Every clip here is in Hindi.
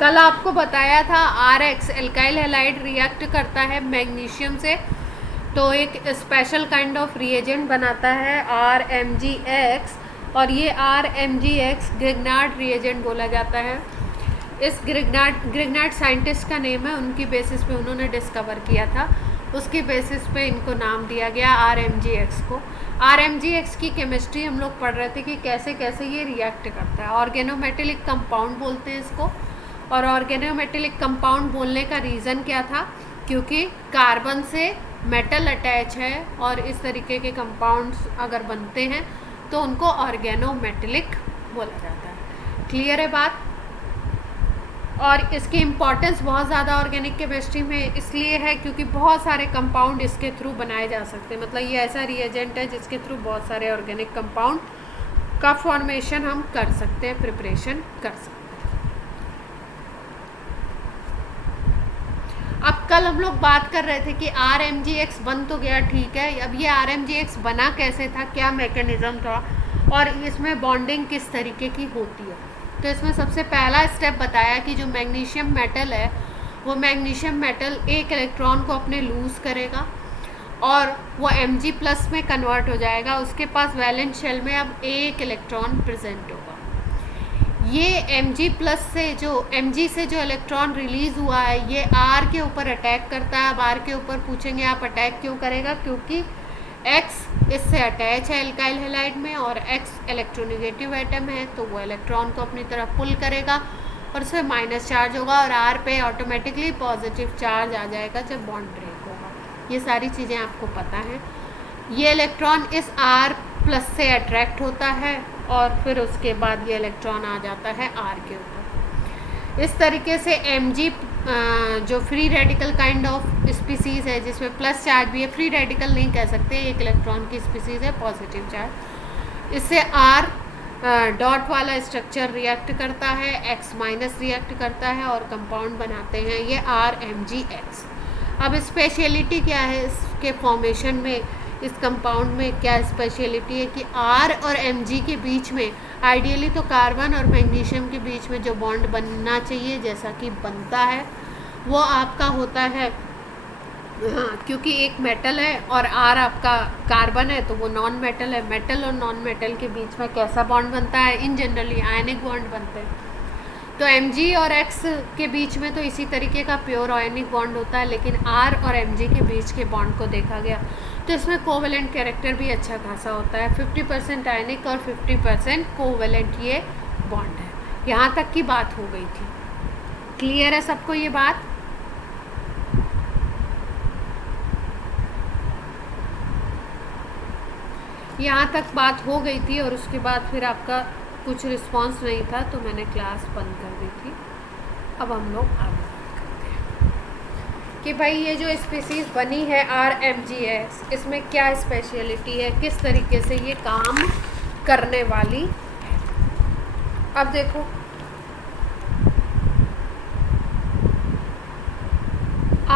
कल आपको बताया था RX एल्काइल हैलाइड रिएक्ट करता है मैग्नीशियम से, तो एक स्पेशल काइंड ऑफ रिएजेंट बनाता है RMgX, और ये RMgX ग्रिग्नार्ड रिएजेंट बोला जाता है। इस ग्रिग्नार्ड साइंटिस्ट का नेम है, उनकी बेसिस पे उन्होंने डिस्कवर किया था, उसकी बेसिस पे इनको नाम दिया गया RMgX को। RMgX की केमिस्ट्री हम लोग पढ़ रहे थे कि कैसे कैसे ये रिएक्ट करता है। ऑर्गेनोमेटेलिक कंपाउंड बोलते हैं इसको, और ऑर्गेनोमेटेलिक कंपाउंड बोलने का रीज़न क्या था, क्योंकि कार्बन से मेटल अटैच है और इस तरीके के कंपाउंड्स अगर बनते हैं तो उनको ऑर्गेनोमेटेलिक बोला जाता है। क्लियर है बात? और इसकी इम्पॉर्टेंस बहुत ज़्यादा ऑर्गेनिक केमिस्ट्री में इसलिए है क्योंकि बहुत सारे कंपाउंड इसके थ्रू बनाए जा सकते हैं। मतलब ये ऐसा रिएजेंट है जिसके थ्रू बहुत सारे ऑर्गेनिक कंपाउंड का फॉर्मेशन हम कर सकते हैं, प्रिपरेशन कर सकते हैं। अब कल हम लोग बात कर रहे थे कि RMgX बन तो गया, ठीक है, अब ये RMgX बना कैसे था, क्या मैकेनिज़्म था, और इसमें बॉन्डिंग किस तरीके की होती है। तो इसमें सबसे पहला स्टेप बताया कि जो मैग्नीशियम मेटल है वो मैग्नीशियम मेटल एक इलेक्ट्रॉन को अपने लूज़ करेगा और वो Mg+ में कन्वर्ट हो जाएगा। उसके पास वैलेंस शेल में अब एक इलेक्ट्रॉन प्रेजेंट होगा। ये Mg+ से जो इलेक्ट्रॉन रिलीज़ हुआ है ये R के ऊपर अटैक करता है। अब R के ऊपर पूछेंगे आप अटैक क्यों करेगा, क्योंकि X इससे अटैच है एल्काइल हैलाइड में और X इलेक्ट्रोनेगेटिव एटम है, तो वो इलेक्ट्रॉन को अपनी तरफ पुल करेगा और उसमें माइनस चार्ज होगा और R पे ऑटोमेटिकली पॉजिटिव चार्ज आ जाएगा जब बॉन्ड ब्रेक होगा। ये सारी चीज़ें आपको पता हैं। ये इलेक्ट्रॉन इस R+ से अट्रैक्ट होता है और फिर उसके बाद ये इलेक्ट्रॉन आ जाता है R के ऊपर। इस तरीके से Mg जो free radical kind of species है जिसमें प्लस चार्ज भी है, फ्री रेडिकल नहीं कह सकते, एक इलेक्ट्रॉन की स्पीसीज़ है पॉजिटिव चार्ज, इससे R डॉट वाला स्ट्रक्चर रिएक्ट करता है, X- रिएक्ट करता है और कंपाउंड बनाते हैं ये RMgX। अब स्पेशलिटी क्या है इसके फॉर्मेशन में, इस कंपाउंड में क्या स्पेशलिटी है कि R और Mg के बीच में आइडियली तो कार्बन और मैग्नीशियम के बीच में जो बॉन्ड बनना चाहिए जैसा कि बनता है वो आपका होता है, हाँ, क्योंकि एक मेटल है और R आपका कार्बन है तो वो नॉन मेटल है। मेटल और नॉन मेटल के बीच में कैसा बॉन्ड बनता है, इन जनरली आयनिक बॉन्ड बनते हैं। तो Mg और X के बीच में तो इसी तरीके का प्योर आयनिक बॉन्ड होता है, लेकिन R और Mg के बीच के बॉन्ड को देखा गया तो इसमें कोवेलेंट कैरेक्टर भी अच्छा खासा होता है, 50% आयनिक और 50% कोवेलेंट ये बॉन्ड है। यहाँ तक की बात हो गई थी। क्लियर है सबको ये बात? यहाँ तक बात हो गई थी और उसके बाद फिर आपका कुछ रिस्पांस नहीं था तो मैंने क्लास बंद कर दी थी। अब हम लोग आगे बात करते हैं कि भाई ये जो स्पीसीज़ बनी है RMgX, इसमें क्या स्पेशलिटी है, किस तरीके से ये काम करने वाली है। अब देखो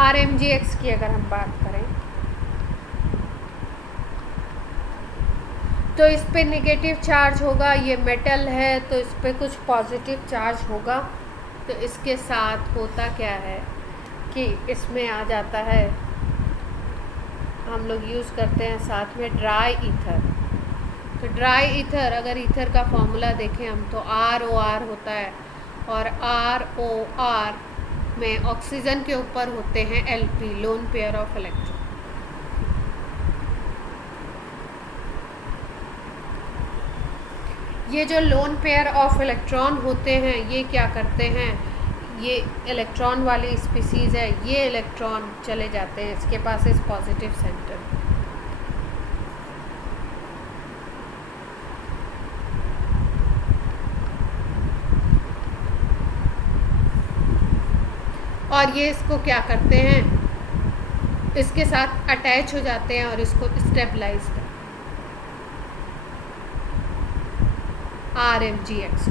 RMgX की अगर हम बात करें तो इस पे नेगेटिव चार्ज होगा, ये मेटल है तो इस पे कुछ पॉजिटिव चार्ज होगा। तो इसके साथ होता क्या है कि इसमें आ जाता है, हम लोग यूज़ करते हैं साथ में ड्राई ईथर। तो ड्राई ईथर, अगर ईथर का फॉर्मूला देखें हम तो ROR होता है और ROR में ऑक्सीजन के ऊपर होते हैं LP, lone pair of electron. ये जो लोन पेयर ऑफ इलेक्ट्रॉन होते हैं ये क्या करते हैं, ये इलेक्ट्रॉन वाली स्पीसीज़ है, ये इलेक्ट्रॉन चले जाते हैं इसके पास इस पॉजिटिव सेंटर, और ये इसको क्या करते हैं, इसके साथ अटैच हो जाते हैं और इसको स्टेबलाइज करते हैं RMgX,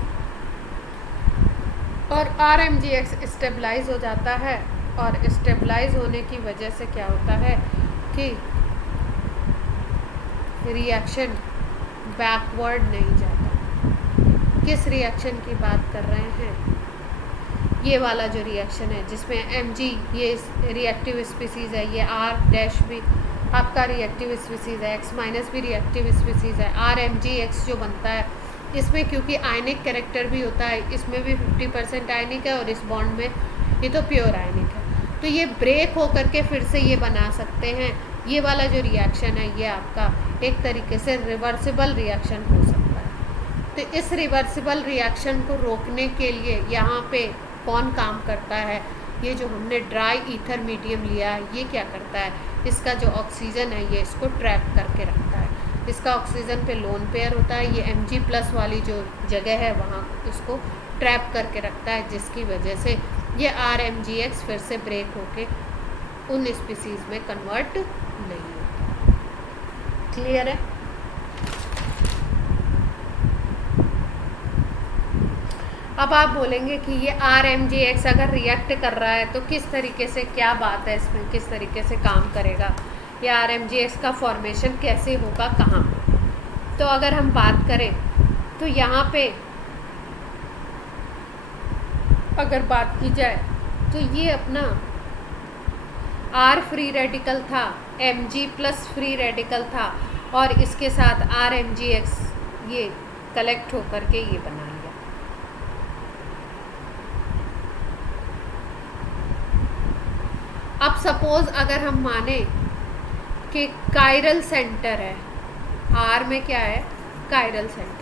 और RMgX स्टेबलाइज हो जाता है और स्टेबलाइज होने की वजह से क्या होता है कि रिएक्शन बैकवर्ड नहीं जाता। किस रिएक्शन की बात कर रहे हैं, ये वाला जो रिएक्शन है जिसमें Mg ये रिएक्टिव स्पीसीज़ है, ये R डैश भी आपका रिएक्टिव स्पीसीज़ है, X माइनस भी रिएक्टिव स्पीसीज़ है, RMgX जो बनता है इसमें क्योंकि आयनिक कैरेक्टर भी होता है, इसमें भी 50% आयनिक है और इस बॉन्ड में ये तो प्योर आयनिक है, तो ये ब्रेक होकर के फिर से ये बना सकते हैं। ये वाला जो रिएक्शन है ये आपका एक तरीके से रिवर्सिबल रिएक्शन हो सकता है। तो इस रिवर्सिबल रिएक्शन को रोकने के लिए यहाँ पे कौन काम करता है, ये जो हमने ड्राई ईथर मीडियम लिया है ये क्या करता है, इसका जो ऑक्सीजन है ये इसको ट्रैप करके रखता है, इसका ऑक्सीजन पे लोन पेयर होता है, ये Mg प्लस वाली जो जगह है वहाँ इसको ट्रैप करके रखता है, जिसकी वजह से ये RMgX फिर से ब्रेक होके उन स्पीसीज़ में कन्वर्ट नहीं होता। क्लियर है? अब आप बोलेंगे कि ये RMgX अगर रिएक्ट कर रहा है तो किस तरीके से, क्या बात है इसमें, किस तरीके से काम करेगा, ये RMgX का फॉर्मेशन कैसे होगा, कहाँ पे। तो अगर हम बात करें तो यहाँ पे अगर बात की जाए तो ये अपना R फ्री रेडिकल था, Mg प्लस फ्री रेडिकल था और इसके साथ RMgX ये कलेक्ट होकर के ये बना लिया। अब सपोज अगर हम माने कि कायरल सेंटर है, R में क्या है, कायरल सेंटर,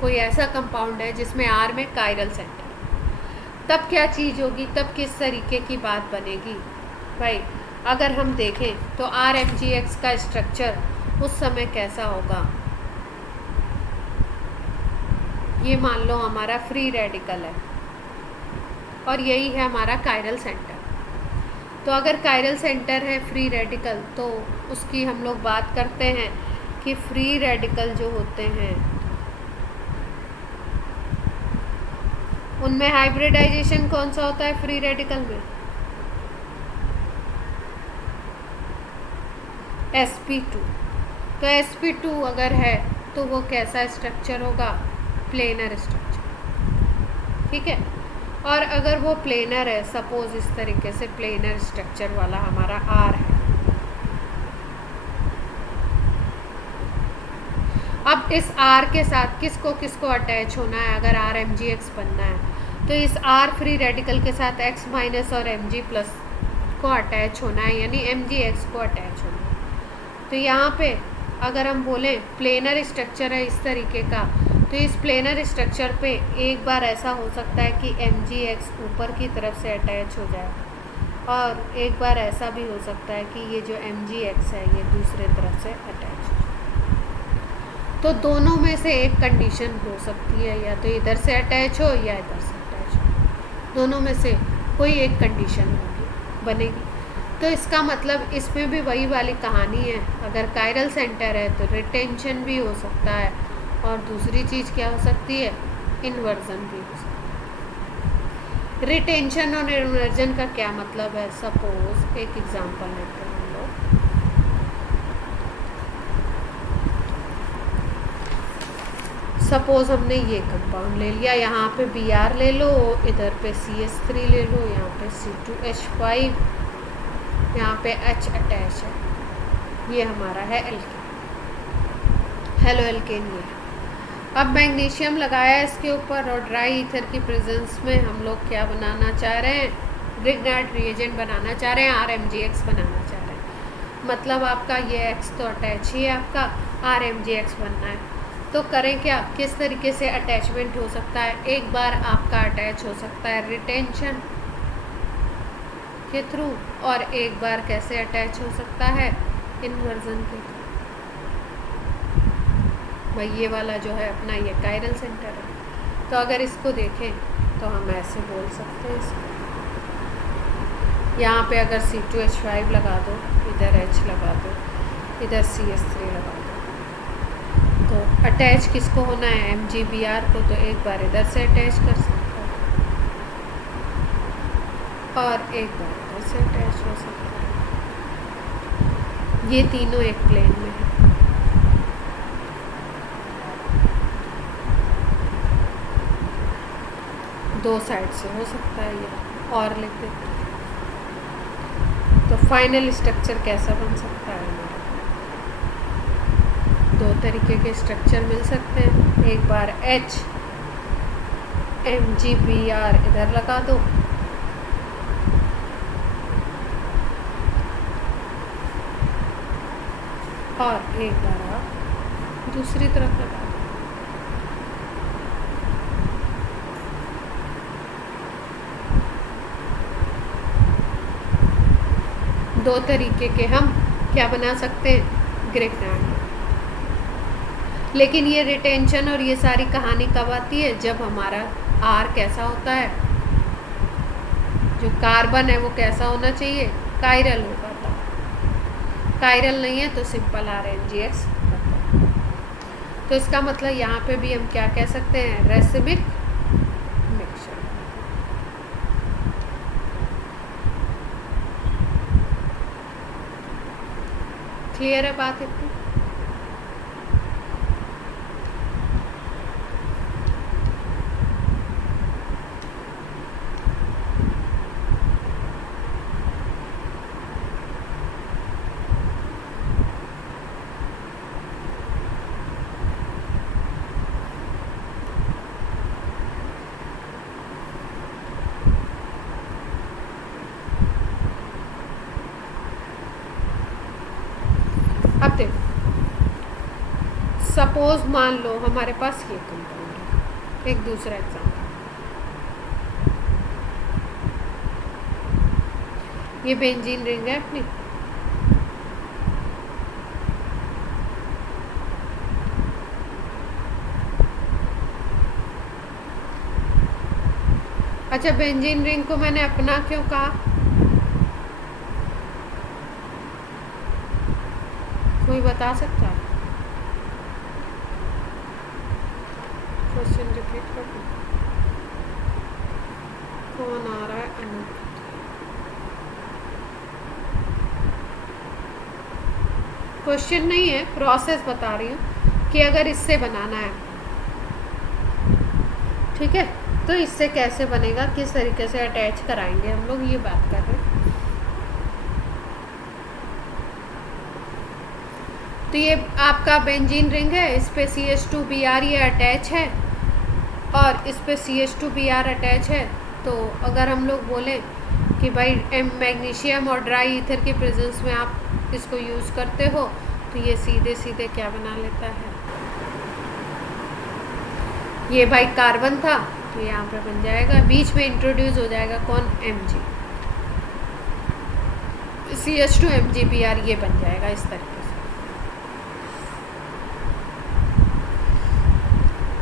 कोई ऐसा कंपाउंड है जिसमें R में कायरल सेंटर, तब क्या चीज़ होगी, तब किस तरीके की बात बनेगी भाई। अगर हम देखें तो RMgX का स्ट्रक्चर उस समय कैसा होगा, ये मान लो हमारा फ्री रेडिकल है और यही है हमारा कायरल सेंटर। तो अगर कायरल सेंटर है फ्री रेडिकल तो उसकी हम लोग बात करते हैं कि फ्री रेडिकल जो होते हैं उनमें हाइब्रिडाइजेशन कौन सा होता है फ्री रेडिकल में, sp2। तो sp2 अगर है तो वो कैसा स्ट्रक्चर होगा, प्लेनर स्ट्रक्चर, ठीक है। और अगर वो प्लेनर है, सपोज इस तरीके से प्लेनर स्ट्रक्चर वाला हमारा R है, अब इस R के साथ किसको किसको अटैच होना है, अगर RMgX बनना है तो इस R फ्री रेडिकल के साथ X माइनस और Mg प्लस को अटैच होना है, यानी MgX को अटैच होना है। तो यहाँ पे अगर हम बोलें प्लेनर स्ट्रक्चर है इस तरीके का, तो इस प्लेनर स्ट्रक्चर पे एक बार ऐसा हो सकता है कि MgX ऊपर की तरफ से अटैच हो जाए और एक बार ऐसा भी हो सकता है कि ये जो MgX है ये दूसरे तरफ से अटैच हो जाए। तो दोनों में से एक कंडीशन हो सकती है, या तो इधर से अटैच हो या इधर से अटैच हो, दोनों में से कोई एक कंडीशन होगी बनेगी। तो इसका मतलब इसमें भी वही वाली कहानी है, अगर कायरल सेंटर है तो रिटेंशन भी हो सकता है और दूसरी चीज़ क्या हो सकती है, इन्वर्जन भी हो सकता है। रिटेंशन और इन्वर्जन का क्या मतलब है, सपोज एक एग्जांपल लेते हैं हम लोग, सपोज हमने ये कंपाउंड ले लिया, यहाँ पे Br ले लो, इधर पे CH3 ले लो, यहाँ पे C2H5, यहाँ पे H अटैच है, ये हमारा है एल्केन, हेलो एल्केन ये। अब मैग्नीशियम लगाया इसके ऊपर और ड्राई ईथर की प्रेजेंस में हम लोग क्या बनाना चाह रहे हैं, ग्रिग्नार्ड रिएजेंट बनाना चाह रहे हैं, RMgX बनाना चाह रहे हैं। मतलब आपका ये X तो अटैच ही है, आपका RMgX बनना है। तो करें क्या, किस तरीके से अटैचमेंट हो सकता है, एक बार आपका अटैच हो सकता है रिटेंशन के थ्रू और एक बार कैसे अटैच हो सकता है, इन्वर्जन के थ्रू। भाई ये वाला जो है अपना ये कायरल सेंटर है, तो अगर इसको देखें तो हम ऐसे बोल सकते हैं इसको, यहाँ पे अगर C2H5 लगा दो, इधर H लगा दो, इधर CH3 लगा दो, तो अटैच किसको होना है, MgBr को, तो एक बार इधर से अटैच कर सकता है और एक बार इधर से अटैच हो सकता है। ये तीनों एक प्लेन में है। दो साइड से हो सकता है ये, और लिख देते हैं। तो फाइनल स्ट्रक्चर कैसा बन सकता है हमारा? दो तरीके के स्ट्रक्चर मिल सकते हैं। एक बार HMGBr इधर लगा दो, और एक बार आप दूसरी तरफ लगा दो। दो तरीके के हम क्या बना सकते हैं? Grid triangle. लेकिन ये रिटेंशन और ये सारी कहानी कब आती है? जब हमारा आर कैसा होता है, जो कार्बन है वो कैसा होना चाहिए? कायरल होगा। कायरल नहीं है तो सिंपल RMGX। तो इसका मतलब यहाँ पे भी हम क्या कह सकते हैं? Racemic mixture. क्लियर है बात इतनी? अब देखो, सपोज मान लो हमारे पास ये कंपाउंड है। एक दूसरा एग्जाम्पल, ये बेंजीन रिंग है अपनी। अच्छा, बेंजीन रिंग को मैंने अपना क्यों कहा? कोई बता सकता है? क्वेश्चन रिपीट कर दो। कौन आ रहा है? अनूप। क्वेश्चन नहीं है, प्रोसेस बता रही हूँ कि अगर इससे बनाना है, ठीक है, तो इससे कैसे बनेगा, किस तरीके से अटैच कराएंगे हम लोग, ये बात कर रहे हैं। तो ये आपका बेंजीन रिंग है, इस पे CH2Br ये अटैच है और इस पे CH2Br अटैच है। तो अगर हम लोग बोलें कि भाई मैग्नीशियम और ड्राई ईथर के प्रेजेंस में आप इसको यूज़ करते हो, तो ये सीधे सीधे क्या बना लेता है? ये भाई कार्बन था, तो यहाँ पे बन जाएगा, बीच में इंट्रोड्यूस हो जाएगा कौन? Mg, CH2MgBr ये बन जाएगा इस तरीके से।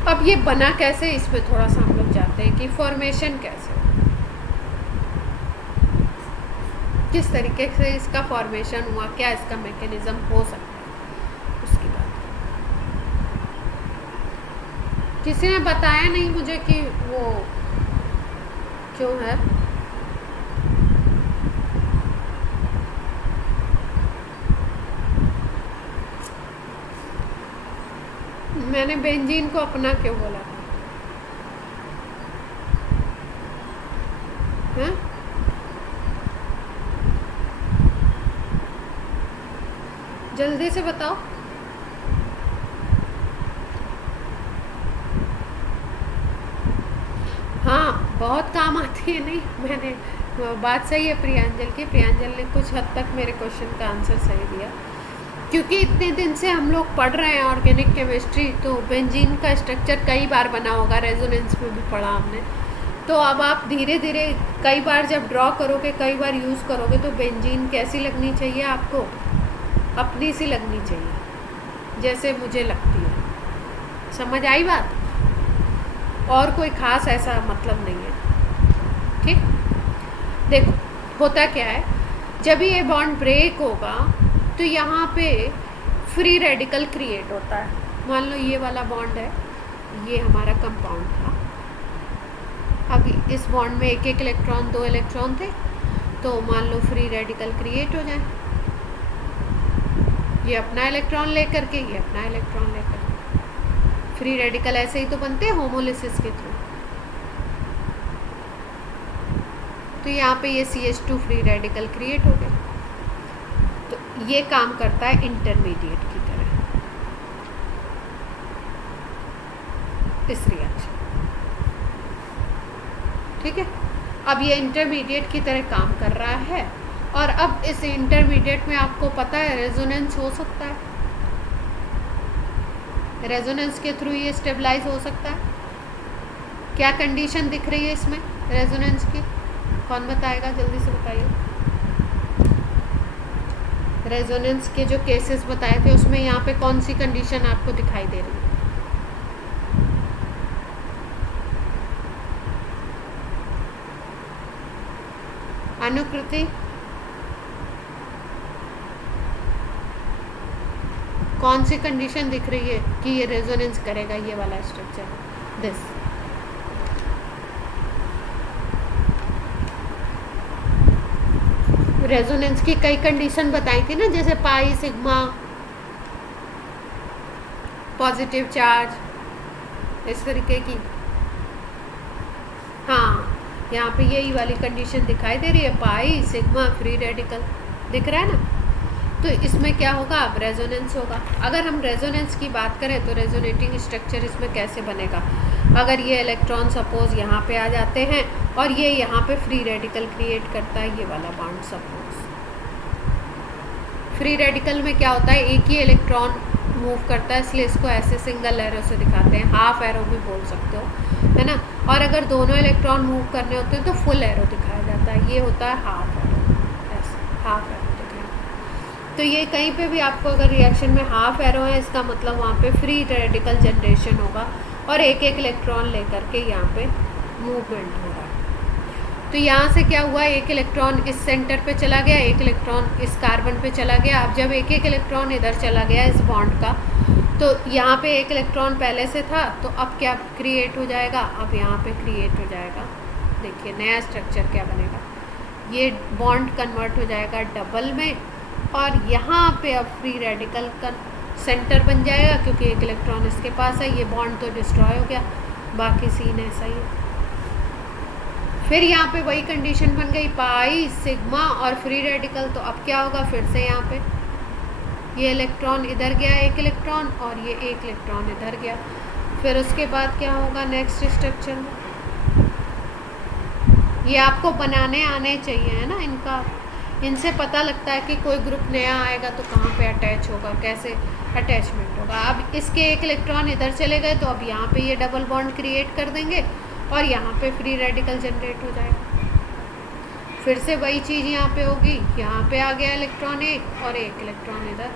अब ये बना कैसे, इस पे थोड़ा सा हम लोग जाते हैं कि फॉर्मेशन कैसे, किस तरीके से इसका फॉर्मेशन हुआ, क्या इसका मैकेनिज्म हो सकता है, उसकी बात। किसी ने बताया नहीं मुझे कि वो क्यों है। मैंने बेंजीन को अपना क्यों बोला था? हाँ? जल्दी से बताओ। हाँ, बहुत काम आती है। नहीं, मैंने बात सही है प्रियांजल की। प्रियांजल ने कुछ हद तक मेरे क्वेश्चन का आंसर सही दिया, क्योंकि इतने दिन से हम लोग पढ़ रहे हैं ऑर्गेनिक केमिस्ट्री, तो बेंजीन का स्ट्रक्चर कई बार बना होगा, रेजोनेंस में भी पढ़ा हमने। तो अब आप धीरे धीरे कई बार जब ड्रॉ करोगे, कई बार यूज़ करोगे, तो बेंजीन कैसी लगनी चाहिए आपको? अपनी सी लगनी चाहिए, जैसे मुझे लगती है। समझ आई बात? और कोई ख़ास ऐसा मतलब नहीं है, ठीक। देखो, होता क्या है, जब ये बॉन्ड ब्रेक होगा तो यहाँ पे फ्री रेडिकल क्रिएट होता है। मान लो ये वाला बॉन्ड है, ये हमारा कंपाउंड था। अब इस बॉन्ड में एक एक इलेक्ट्रॉन, 2 इलेक्ट्रॉन थे, तो मान लो फ्री रेडिकल क्रिएट हो जाए, ये अपना इलेक्ट्रॉन लेकर के, ये अपना इलेक्ट्रॉन लेकर के। फ्री रेडिकल ऐसे ही तो बनते हैं होमोलिसिस के थ्रू। तो यहाँ पे ये CH2 फ्री रेडिकल क्रिएट हो गया। तो ये काम करता है इंटरमीडिएट की तरह इस रिएक्शन। ठीक है, अब ये इंटरमीडिएट की तरह काम कर रहा है। और अब इस इंटरमीडिएट में आपको पता है रेजोनेंस हो सकता है, रेजोनेंस के थ्रू ये स्टेबलाइज हो सकता है। क्या कंडीशन दिख रही है इसमें रेजोनेंस की, कौन बताएगा, जल्दी से बताइए। रेजोनेंस के जो केसेस बताए थे उसमें यहाँ पे कौन सी कंडीशन आपको दिखाई दे रही है? अनुकृति, कौन सी कंडीशन दिख रही है कि ये रेजोनेंस करेगा ये वाला स्ट्रक्चर दिस? रेजोनेंस की कई कंडीशन बताई थी ना, जैसे पाई, सिग्मा, पॉजिटिव चार्ज, इस तरीके की। हाँ, यहाँ पे यही वाली कंडीशन दिखाई दे रही है, पाई, सिग्मा, फ्री रेडिकल दिख रहा है ना। तो इसमें क्या होगा, अब रेजोनेंस होगा। अगर हम रेजोनेंस की बात करें तो रेजोनेटिंग स्ट्रक्चर इसमें कैसे बनेगा? अगर ये इलेक्ट्रॉन सपोज यहाँ पे आ जाते हैं और ये यहाँ पे फ्री रेडिकल क्रिएट करता है, ये वाला बॉन्ड सपोज। फ्री रेडिकल में क्या होता है, एक ही इलेक्ट्रॉन मूव करता है, इसलिए इसको ऐसे सिंगल एरो से दिखाते हैं, हाफ एरो भी बोल सकते हो, है ना। और अगर दोनों इलेक्ट्रॉन मूव करने होते हैं तो फुल एरो दिखाया जाता है, ये होता है हाफ एरो, ऐसे हाफ एरो दिखाया। तो ये कहीं पे भी आपको अगर रिएक्शन में हाफ एरो है, इसका मतलब वहाँ पे फ्री रेडिकल जनरेशन होगा और एक एक इलेक्ट्रॉन लेकर के यहाँ पे मूवमेंट हो रहा है। तो यहाँ से क्या हुआ, एक इलेक्ट्रॉन इस सेंटर पे चला गया, एक इलेक्ट्रॉन इस कार्बन पे चला गया। अब जब एक एक इलेक्ट्रॉन इधर चला गया इस बॉन्ड का, तो यहाँ पे एक इलेक्ट्रॉन पहले से था, तो अब क्या क्रिएट हो जाएगा, अब यहाँ पे क्रिएट हो जाएगा, देखिए नया स्ट्रक्चर क्या बनेगा, ये बॉन्ड कन्वर्ट हो जाएगा डबल में, और यहाँ पे अब फ्री रेडिकल का सेंटर बन जाएगा, क्योंकि एक इलेक्ट्रॉन इसके पास है, ये बॉन्ड तो डिस्ट्रॉय हो गया, बाकी सीन ऐसा ही है। फिर यहाँ पे वही कंडीशन बन गई, पाई, सिग्मा और फ्री रेडिकल। तो अब क्या होगा, फिर से यहाँ पे ये इलेक्ट्रॉन इधर गया एक इलेक्ट्रॉन, और ये एक इलेक्ट्रॉन इधर गया। फिर उसके बाद क्या होगा नेक्स्ट स्ट्रक्चर में, ये आपको बनाने आने चाहिए, है ना। इनसे पता लगता है कि कोई ग्रुप नया आएगा तो कहाँ पे अटैच होगा, कैसे अटैचमेंट होगा। अब इसके एक इलेक्ट्रॉन इधर चले गए, तो अब यहाँ पे ये डबल बॉन्ड क्रिएट कर देंगे और यहाँ पे फ्री रेडिकल जनरेट हो जाएगा। फिर से वही चीज़ यहाँ पे होगी, यहाँ पे आ गया इलेक्ट्रॉन एक और एक इलेक्ट्रॉन इधर,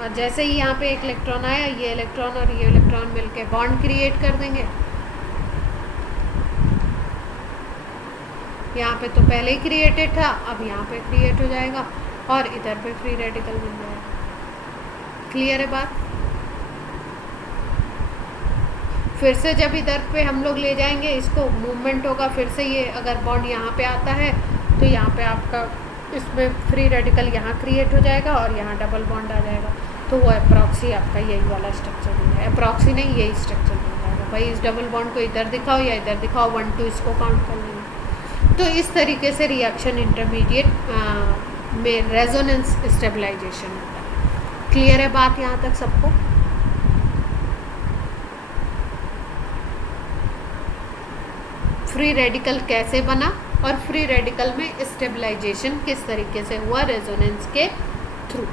और जैसे ही यहाँ पे एक इलेक्ट्रॉन आया, ये इलेक्ट्रॉन और ये इलेक्ट्रॉन मिलके बॉन्ड क्रिएट कर देंगे। यहाँ पे तो पहले ही क्रिएटेड था, अब यहाँ पे क्रिएट हो जाएगा और इधर पे फ्री रेडिकल बन जाएगा। क्लियर है बात? फिर से जब इधर पे हम लोग ले जाएंगे इसको, मूवमेंट होगा, फिर से ये अगर बॉन्ड यहाँ पे आता है तो यहाँ पे आपका इसमें फ्री रेडिकल यहाँ क्रिएट हो जाएगा और यहाँ डबल बॉन्ड आ जाएगा। तो वो अप्रॉक्सी आपका यही वाला स्ट्रक्चर बन जाएगा, अप्रॉक्सी नहीं, यही स्ट्रक्चर बन जाएगा। भाई इस डबल बॉन्ड को इधर दिखाओ या इधर दिखाओ, 1 2 इसको काउंट कर लेंगे। तो इस तरीके से रिएक्शन इंटरमीडिएट में रेजोनेंस स्टेबलाइजेशन होता है। क्लियर है बात यहाँ तक सबको? फ्री रेडिकल कैसे बना और फ्री रेडिकल में स्टेबलाइजेशन किस तरीके से हुआ रेजोनेंस के थ्रू।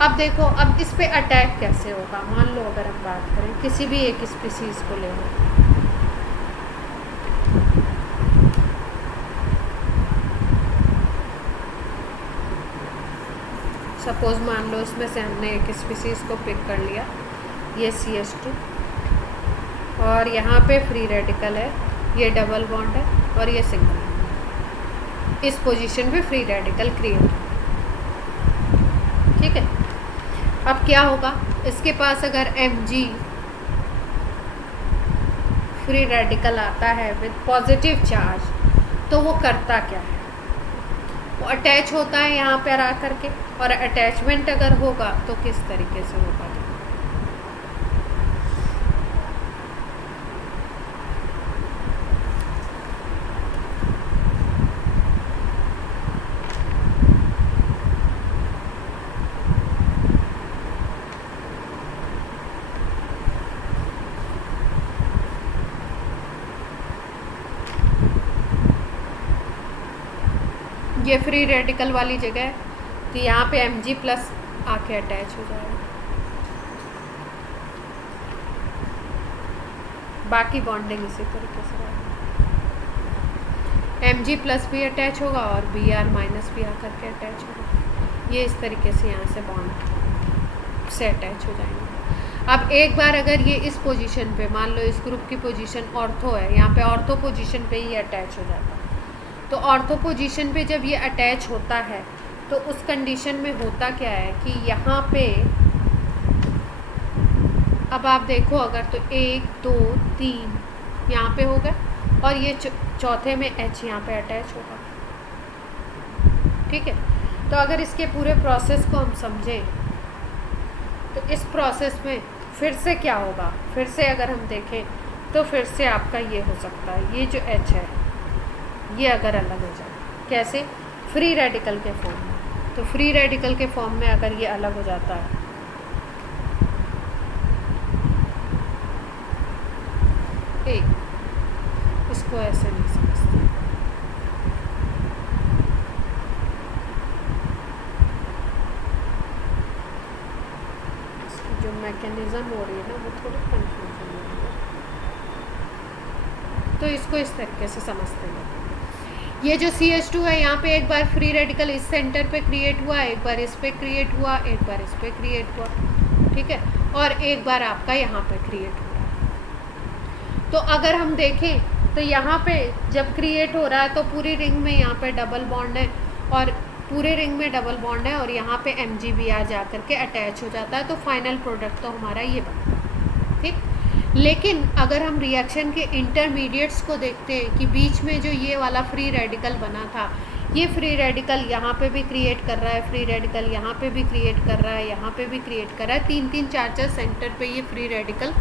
अब देखो, अब इस पे अटैक कैसे होगा। मान लो अगर हम बात करें किसी भी एक स्पीसीज को ले लो, सपोज मान लो इसमें से हमने एक स्पीसीज को पिक कर लिया, ये CH2, और यहाँ पे फ्री रेडिकल है, ये डबल बॉन्ड है और ये सिंगल बॉन्ड। इस पोजीशन पे फ्री रेडिकल क्रिएट है, ठीक है। अब क्या होगा, इसके पास अगर Mg फ्री रेडिकल आता है विद पॉजिटिव चार्ज, तो वो करता क्या है, वो अटैच होता है यहाँ पर आकर के, और अटैचमेंट अगर होगा तो किस तरीके से होगा। ये फ्री रेडिकल वाली जगह है, तो यहाँ पे Mg प्लस आके अटैच हो जाएगा, बाकी बॉन्डिंग इसी तरीके से रहेगी। Mg प्लस भी अटैच होगा और Br माइनस भी आकर के अटैच होगा। ये इस तरीके से यहाँ से बॉन्ड से अटैच हो जाएंगे। अब एक बार अगर ये इस पोजीशन पे, मान लो इस ग्रुप की पोजीशन ऑर्थो है, यहाँ पे ऑर्थो पोजीशन पे ही अटैच हो जाता है। तो ऑर्थो पोजीशन पे जब ये अटैच होता है तो उस कंडीशन में होता क्या है कि यहाँ पे अब आप देखो अगर, तो 1 2 3 यहाँ पे होगा और ये चौथे में H यहाँ पे अटैच होगा। ठीक है, तो अगर इसके पूरे प्रोसेस को हम समझें तो इस प्रोसेस में फिर से क्या होगा, फिर से अगर हम देखें तो फिर से आपका ये हो सकता है, ये जो H है ये अगर अलग हो जाए, कैसे, फ्री रेडिकल के फॉर्म में। तो फ्री रेडिकल के फॉर्म में अगर ये अलग हो जाता है, इसको ऐसे नहीं समझते, इसकी जो मैकेनिज्म हो रही है ना वो थोड़ी कंफ्यूजन हो रही है, तो इसको इस तरीके से समझते हैं। ये जो CH2 है यहाँ पे एक बार फ्री रेडिकल इस सेंटर पे क्रिएट हुआ, एक बार इस पे क्रिएट हुआ, एक बार इस पे क्रिएट हुआ, ठीक है, और एक बार आपका यहाँ पे क्रिएट हो रहा है। तो अगर हम देखें तो यहाँ पे जब क्रिएट हो रहा है तो पूरी रिंग में यहाँ पे डबल बॉन्ड है, और पूरे रिंग में डबल बॉन्ड है, और यहाँ पे MgBr जा करके अटैच हो जाता है। तो फाइनल प्रोडक्ट तो हमारा ये बनता है, ठीक। लेकिन अगर हम रिएक्शन के इंटरमीडिएट्स को देखते हैं कि बीच में जो ये वाला फ्री रेडिकल बना था, ये फ्री रेडिकल यहाँ पे भी क्रिएट कर रहा है, फ्री रेडिकल यहाँ पे भी क्रिएट कर रहा है, यहाँ पे भी क्रिएट कर रहा है, 3 4 सेंटर पे ये फ्री रेडिकल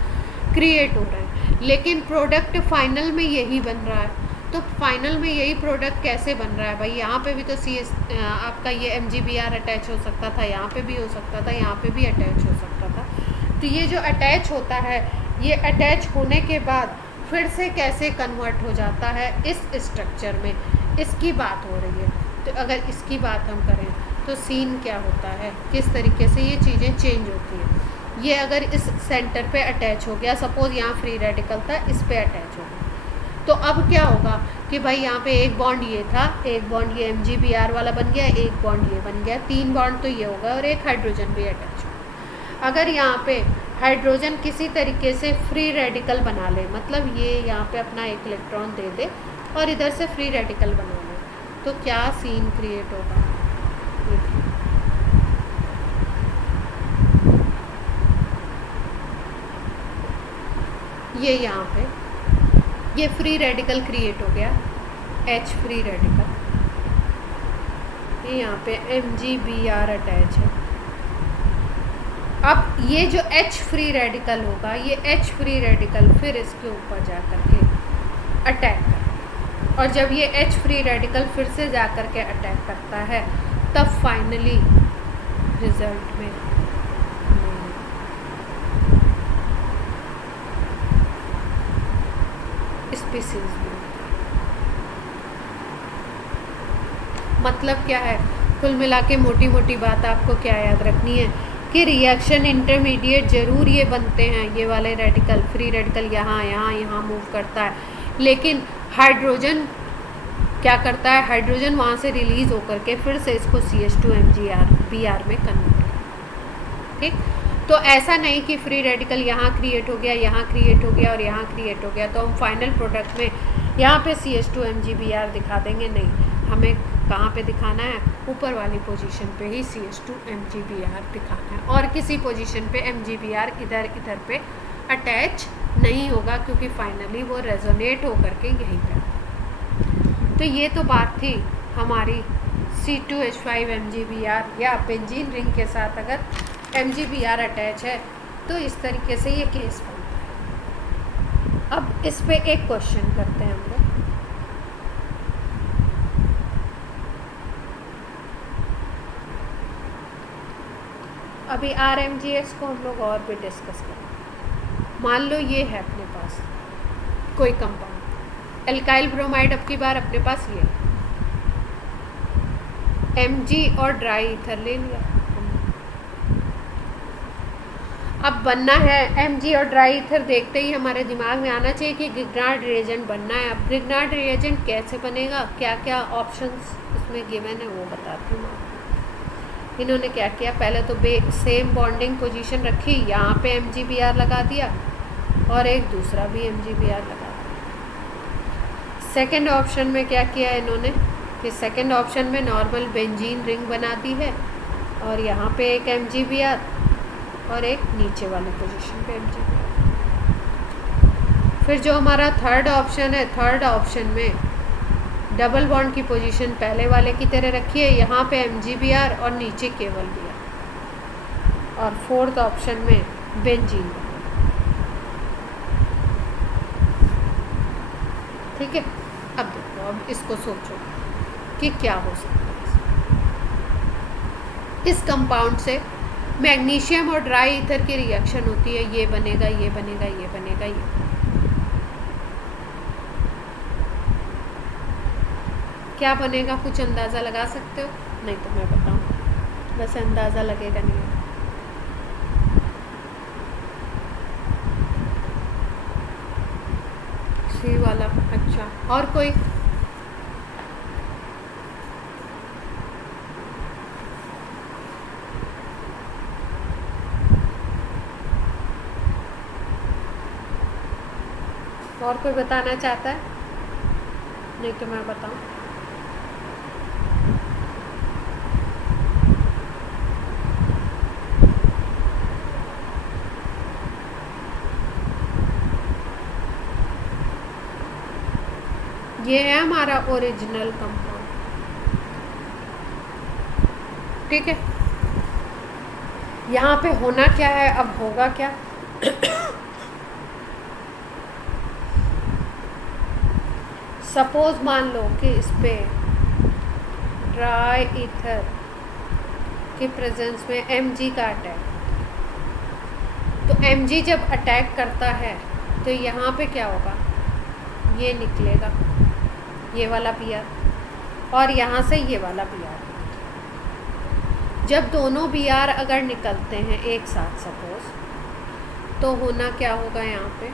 क्रिएट हो रहा है, लेकिन प्रोडक्ट फाइनल में यही बन रहा है। तो फाइनल में यही प्रोडक्ट कैसे बन रहा है भाई, यहाँ पे भी तो आपका ये MgBr अटैच हो सकता था, यहाँ पे भी हो सकता था, यहाँ पे भी अटैच हो सकता था। तो ये जो अटैच होता है, ये अटैच होने के बाद फिर से कैसे कन्वर्ट हो जाता है इस स्ट्रक्चर में, इसकी बात हो रही है। तो अगर इसकी बात हम करें तो सीन क्या होता है, किस तरीके से ये चीज़ें चेंज होती हैं। ये अगर इस सेंटर पे अटैच हो गया, सपोज़ यहाँ फ्री रेडिकल था, इस पे अटैच हो गया, तो अब क्या होगा कि भाई यहाँ पे एक बॉन्ड ये था, एक बॉन्ड ये MgBr वाला बन गया, एक बॉन्ड ये बन गया, 3 बॉन्ड तो ये होगा, और एक हाइड्रोजन भी अटैच होगा। अगर यहाँ पे हाइड्रोजन किसी तरीके से फ्री रेडिकल बना ले, मतलब ये यहाँ पे अपना एक इलेक्ट्रॉन दे दे और इधर से फ्री रेडिकल बना ले, तो क्या सीन क्रिएट होगा। ये यहाँ पे ये फ्री रेडिकल क्रिएट हो गया, H फ्री रेडिकल, ये यहाँ पे MgBr अटैच है। अब ये जो H फ्री रेडिकल होगा, ये H फ्री रेडिकल फिर इसके ऊपर जा कर के अटैक करेगा, और जब ये H फ्री रेडिकल फिर से जा कर के अटैक करता है, तब फाइनली रिजल्ट में स्पीसीज में, मतलब क्या है, कुल मिला के मोटी मोटी बात आपको क्या याद रखनी है कि रिएक्शन इंटरमीडिएट ज़रूर ये बनते हैं, ये वाले रेडिकल, फ्री रेडिकल यहाँ यहाँ यहाँ मूव करता है, लेकिन हाइड्रोजन क्या करता है, हाइड्रोजन वहाँ से रिलीज़ होकर के फिर से इसको CH2 MgBr में कन्वर्ट करता है, ठीक। तो ऐसा नहीं कि फ्री रेडिकल यहाँ क्रिएट हो गया, यहाँ क्रिएट हो गया और यहाँ क्रिएट हो गया, तो हम फाइनल प्रोडक्ट में यहाँ पे CH2 MgBr दिखा देंगे, नहीं, हमें कहाँ पे दिखाना है, ऊपर वाली पोजीशन पे ही CH2 MgBr दिखाना है, और किसी पोजीशन पे MgBr इधर इधर पे अटैच नहीं होगा, क्योंकि फाइनली वो रेजोनेट होकर के यहीं पर। तो ये तो बात थी हमारी C2H5 MgBr, या बेंजीन रिंग के साथ अगर MgBr अटैच है तो इस तरीके से ये केस बनता है। अब इस पे एक क्वेश्चन करते हैं हम लोग, अभी RMGX को हम लोग और भी डिस्कस करें। मान लो ये है अपने पास कोई कंपाउंड, एल्काइल ब्रोमाइड, अब की बार अपने पास ये, Mg और ड्राई ईथर ले लिया। अब बनना है Mg और ड्राई ईथर, देखते ही हमारे दिमाग में आना चाहिए कि ग्रिग्नार्ड रिएजेंट बनना है। अब ग्रिग्नार्ड रिएजेंट कैसे बनेगा, क्या क्या ऑप्शंस इसमें गिवन है वो बताती हूँ। इन्होंने क्या किया, पहले तो सेम बॉन्डिंग पोजीशन रखी, यहाँ पे MgBr लगा दिया और एक दूसरा भी MgBr लगा दिया। सेकंड ऑप्शन में क्या किया इन्होंने कि सेकंड ऑप्शन में नॉर्मल बेंजीन रिंग बना दी है और यहाँ पे एक MgBr और एक नीचे वाली पोजीशन पे MgBr। फिर जो हमारा थर्ड ऑप्शन है, थर्ड ऑप्शन में डबल बॉन्ड की पोजीशन पहले वाले की तरह रखी है, यहाँ पे MgBr और नीचे केवल Br। और फोर्थ ऑप्शन में बेंजीन। ठीक है, अब देखो, अब इसको सोचो कि क्या हो सकता है। इस कंपाउंड से मैग्नीशियम और ड्राई ईथर की रिएक्शन होती है, ये बनेगा, ये बनेगा, ये बनेगा, ये। क्या बनेगा, कुछ अंदाज़ा लगा सकते हो? नहीं तो मैं बताऊं, वैसे अंदाज़ा लगेगा नहीं। सी वाला, अच्छा, और कोई? और कोई बताना चाहता है? नहीं तो मैं बताऊं। ये है हमारा ओरिजिनल कंपाउंड। ठीक है, यहाँ पे होना क्या है, अब होगा क्या? सपोज मान लो कि इस पे ड्राई ईथर की प्रेजेंस में Mg का अटैक, तो Mg जब अटैक करता है तो यहाँ पे क्या होगा, ये निकलेगा, ये वाला Br, और यहाँ से ये वाला Br। जब दोनों Br अगर निकलते हैं एक साथ सपोज, तो होना क्या होगा, यहाँ पे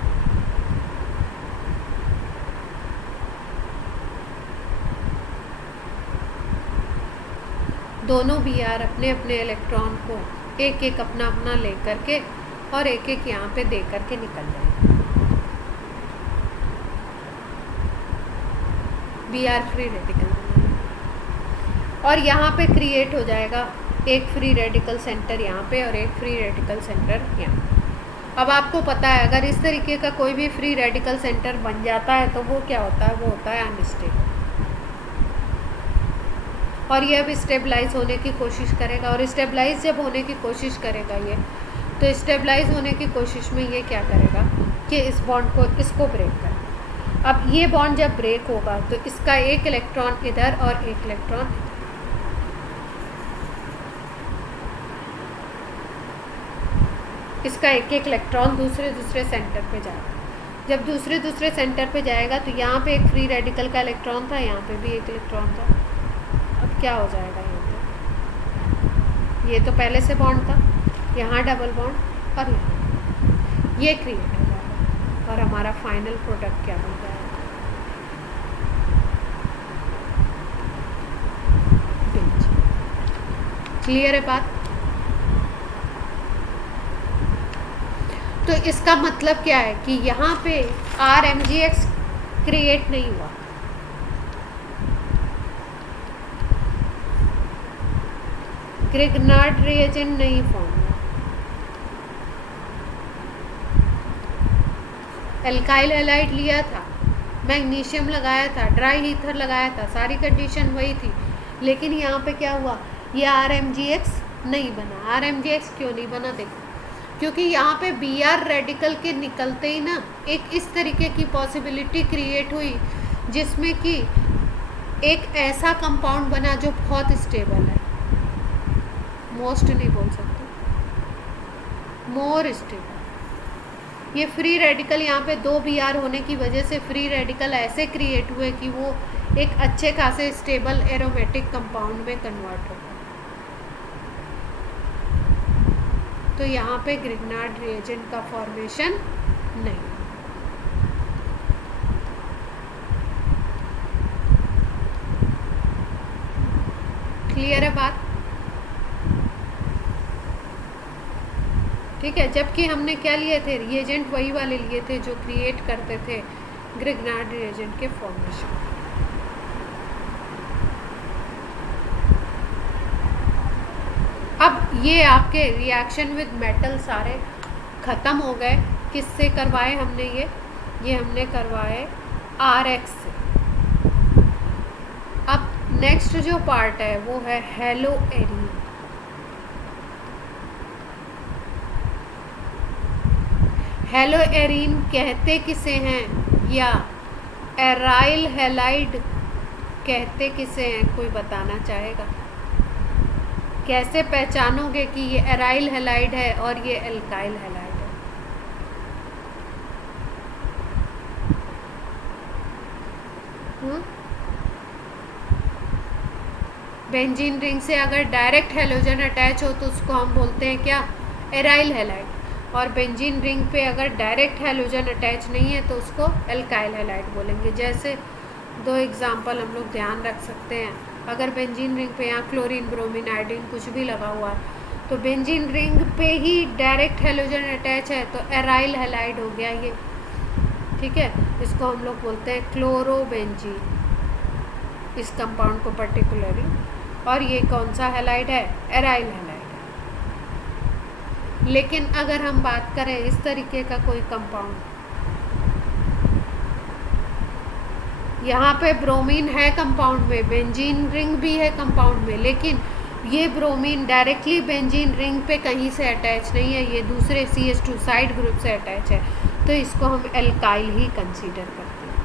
दोनों Br अपने अपने इलेक्ट्रॉन को एक एक अपना अपना ले करके और एक एक यहाँ पे दे करके निकल जाएंगे। Br फ्री रेडिकल और यहाँ पे क्रिएट हो जाएगा एक फ्री रेडिकल सेंटर यहाँ पे और एक फ्री रेडिकल सेंटर यहाँ। अब आपको पता है अगर इस तरीके का कोई भी फ्री रेडिकल सेंटर बन जाता है तो वो क्या होता है, वो होता है अनस्टेबल, और ये अब स्टेबलाइज होने की कोशिश करेगा। और स्टेबलाइज जब होने की कोशिश करेगा ये, तो स्टेबलाइज होने की कोशिश में ये क्या करेगा कि इस बॉन्ड को, इसको ब्रेक करेगा। अब ये बॉन्ड जब ब्रेक होगा तो इसका एक इलेक्ट्रॉन इधर और एक इलेक्ट्रॉन इधर, इसका एक एक इलेक्ट्रॉन दूसरे दूसरे सेंटर पे जाएगा। जब दूसरे दूसरे सेंटर पे जाएगा तो यहाँ पे एक फ्री रेडिकल का इलेक्ट्रॉन था, यहाँ पे भी एक इलेक्ट्रॉन था। अब क्या हो जाएगा, ये तो पहले से बॉन्ड था, यहाँ डबल बॉन्ड और यहाँ ये क्रिएट हो जाएगा और हमारा फाइनल प्रोडक्ट क्या बन जाएगा, क्लियर है बात? तो इसका मतलब क्या है कि यहाँ पे RMgX क्रिएट नहीं हुआ, ग्रिग्नार्ड रिएजेंट नहीं फॉर्म हुआ, एल्काइल हैलाइड लिया था, मैग्नीशियम लगाया था, ड्राई ईथर लगाया था, सारी कंडीशन वही थी, लेकिन यहाँ पे क्या हुआ, ये RMgX नहीं बना। RMgX क्यों नहीं बना, देखो, क्योंकि यहाँ पे Br रेडिकल के निकलते ही ना एक इस तरीके की पॉसिबिलिटी क्रिएट हुई जिसमें कि एक ऐसा कंपाउंड बना जो बहुत स्टेबल है, मोस्ट नहीं बोल सकते, मोर स्टेबल, ये फ्री रेडिकल यहाँ पे 2 Br होने की वजह से फ्री रेडिकल ऐसे क्रिएट हुए कि वो एक अच्छे खासे स्टेबल एरोमेटिक कंपाउंड में कन्वर्ट हो गए। तो यहाँ पे ग्रिग्नार्ड रिएजेंट का फॉर्मेशन नहीं। क्लियर है बात? ठीक है, जबकि हमने क्या लिए थे, रिएजेंट वही वाले लिए थे जो क्रिएट करते थे ग्रिग्नार्ड रिएजेंट के फॉर्मेशन। अब ये आपके रिएक्शन विद मेटल सारे ख़त्म हो गए। किससे करवाए हमने ये हमने करवाए RX से। अब नेक्स्ट जो पार्ट है वो है हेलो एरीन। हेलो एरीन कहते किसे हैं या एराइल हैलाइड कहते किसे हैं, कोई बताना चाहेगा? कैसे पहचानोगे कि ये एराइल हैलाइड है और ये एल्काइल हैलाइड है? बेंजीन रिंग से अगर डायरेक्ट हैलोजन अटैच हो तो उसको हम बोलते हैं क्या, एराइल हैलाइड। और बेंजीन रिंग पे अगर डायरेक्ट हैलोजन अटैच नहीं है तो उसको एल्काइल हैलाइड बोलेंगे। जैसे 2 एग्जांपल हम लोग ध्यान रख सकते हैं। अगर बेंजीन रिंग पे यहाँ क्लोरीन, ब्रोमीन, आयोडीन कुछ भी लगा हुआ है तो बेंजीन रिंग पे ही डायरेक्ट हैलोजन अटैच है तो एराइल हैलाइड हो गया ये। ठीक है, इसको हम लोग बोलते हैं क्लोरोबेंजीन, इस कंपाउंड को पर्टिकुलरली। और ये कौन सा हैलाइड है, एराइल हैलाइड। लेकिन अगर हम बात करें इस तरीके का कोई कंपाउंड, यहाँ पे ब्रोमीन है कंपाउंड में, बेंजीन रिंग भी है कंपाउंड में, लेकिन ये ब्रोमीन डायरेक्टली बेंजीन रिंग पे कहीं से अटैच नहीं है, ये दूसरे CH2 साइड ग्रुप से अटैच है, तो इसको हम एल्काइल ही कंसीडर करते हैं।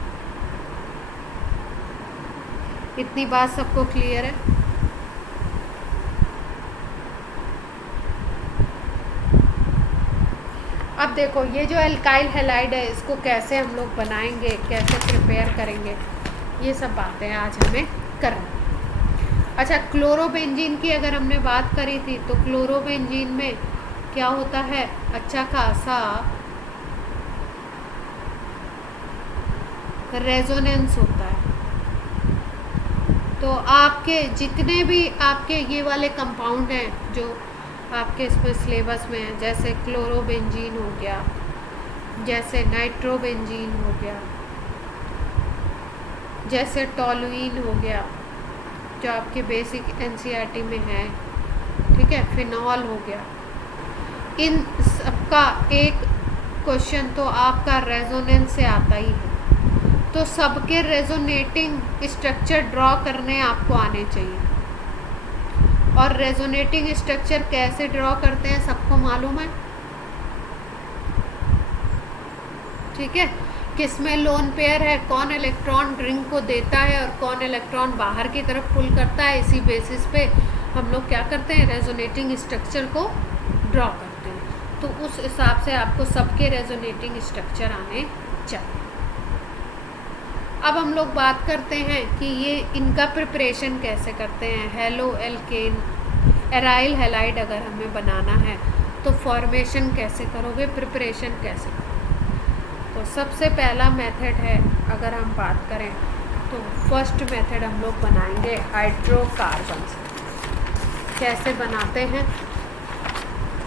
इतनी बात सबको क्लियर है? अब देखो ये जो एल्काइल हैलाइड है इसको कैसे हम लोग बनाएंगे, कैसे प्रिपेयर करेंगे, ये सब बातें आज हमें करना। अच्छा, क्लोरोबेंजीन की अगर हमने बात करी थी तो क्लोरोबेंजीन में क्या होता है, अच्छा खासा रेजोनेंस होता है। तो आपके जितने भी आपके ये वाले कंपाउंड हैं जो आपके इसमें सिलेबस में है, जैसे क्लोरोबेंजीन हो गया, जैसे नाइट्रोबेंजीन हो गया, जैसे टॉलुइन हो गया जो आपके बेसिक NCERT में है, ठीक है, फिनॉल हो गया, इन सबका एक क्वेश्चन तो आपका रेजोनेंस से आता ही है। तो सबके रेजोनेटिंग स्ट्रक्चर ड्रॉ करने आपको आने चाहिए। और रेजोनेटिंग स्ट्रक्चर कैसे ड्रॉ करते हैं सबको मालूम है, ठीक है, किसमें लोन पेयर है, कौन इलेक्ट्रॉन रिंग को देता है और कौन इलेक्ट्रॉन बाहर की तरफ पुल करता है। इसी बेसिस पे हम लोग क्या करते हैं, रेजोनेटिंग स्ट्रक्चर को ड्रॉ करते हैं। तो उस हिसाब से आपको सबके रेजोनेटिंग स्ट्रक्चर आने चाहिए। अब हम लोग बात करते हैं कि ये इनका प्रिपरेशन कैसे करते हैं। हेलो एल्केन एराइल हैलाइड अगर हमें बनाना है तो फॉर्मेशन कैसे करोगे, प्रिपरेशन कैसे करोगे। तो सबसे पहला मेथड है, अगर हम बात करें तो फर्स्ट मेथड हम लोग बनाएंगे हाइड्रोकार्बन से। कैसे बनाते हैं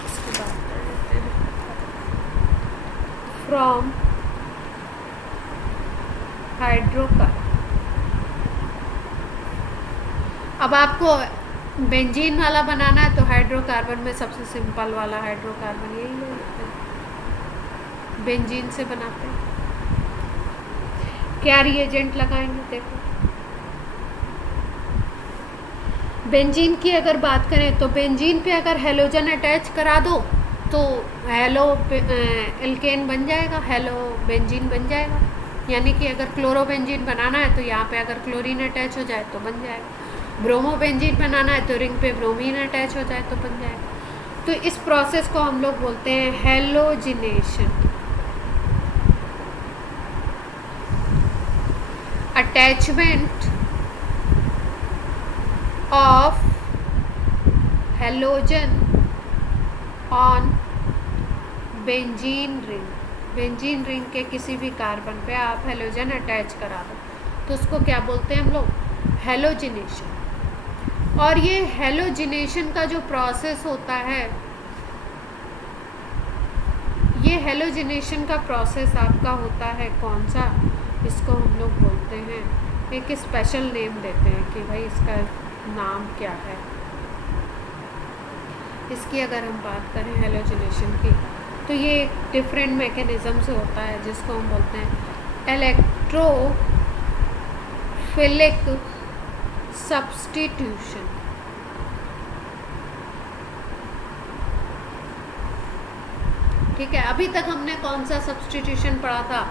इसकी बात कर लेते हैं। फ्रॉम हाइड्रोकार्बन, अब आपको बेंजीन वाला बनाना है तो हाइड्रोकार्बन में सबसे सिंपल वाला हाइड्रोकार्बन यही ले लेते हैं, बेंजीन से बनाते हैं। क्या रिएजेंट लगाएंगे, देखो बेंजीन की अगर बात करें तो बेंजीन पे अगर हेलोजन अटैच करा दो तो हेलो एल्केन बन जाएगा, हेलो बेंजीन बन जाएगा। यानी कि अगर क्लोरोबेंजीन बनाना है तो यहाँ पे अगर क्लोरीन अटैच हो जाए तो बन जाएगा, ब्रोमोबेंजीन बनाना है तो रिंग पे ब्रोमीन अटैच हो जाए तो बन जाएगा। तो इस प्रोसेस को हम लोग बोलते हैं halogenation. Attachment of halogen on benzene ring. Benzene ring के किसी भी कार्बन पे आप हेलोजन अटैच करा दो तो उसको क्या बोलते हैं हम लोग? हेलोजिनेशन। और ये हेलोजिनेशन का जो प्रोसेस होता है, ये हेलोजिनेशन का प्रोसेस आपका होता है कौन सा? इसको हम लोग बोलते हैं, एक स्पेशल नेम देते हैं कि भाई इसका नाम क्या है। इसकी अगर हम बात करें हेलोजिनेशन की, तो ये एक डिफरेंट मैकेनिज्म से होता है जिसको हम बोलते हैं इलेक्ट्रोफिलिक सब्स्टिट्यूशन। ठीक है, अभी तक हमने कौन सा सब्स्टिट्यूशन पढ़ा था?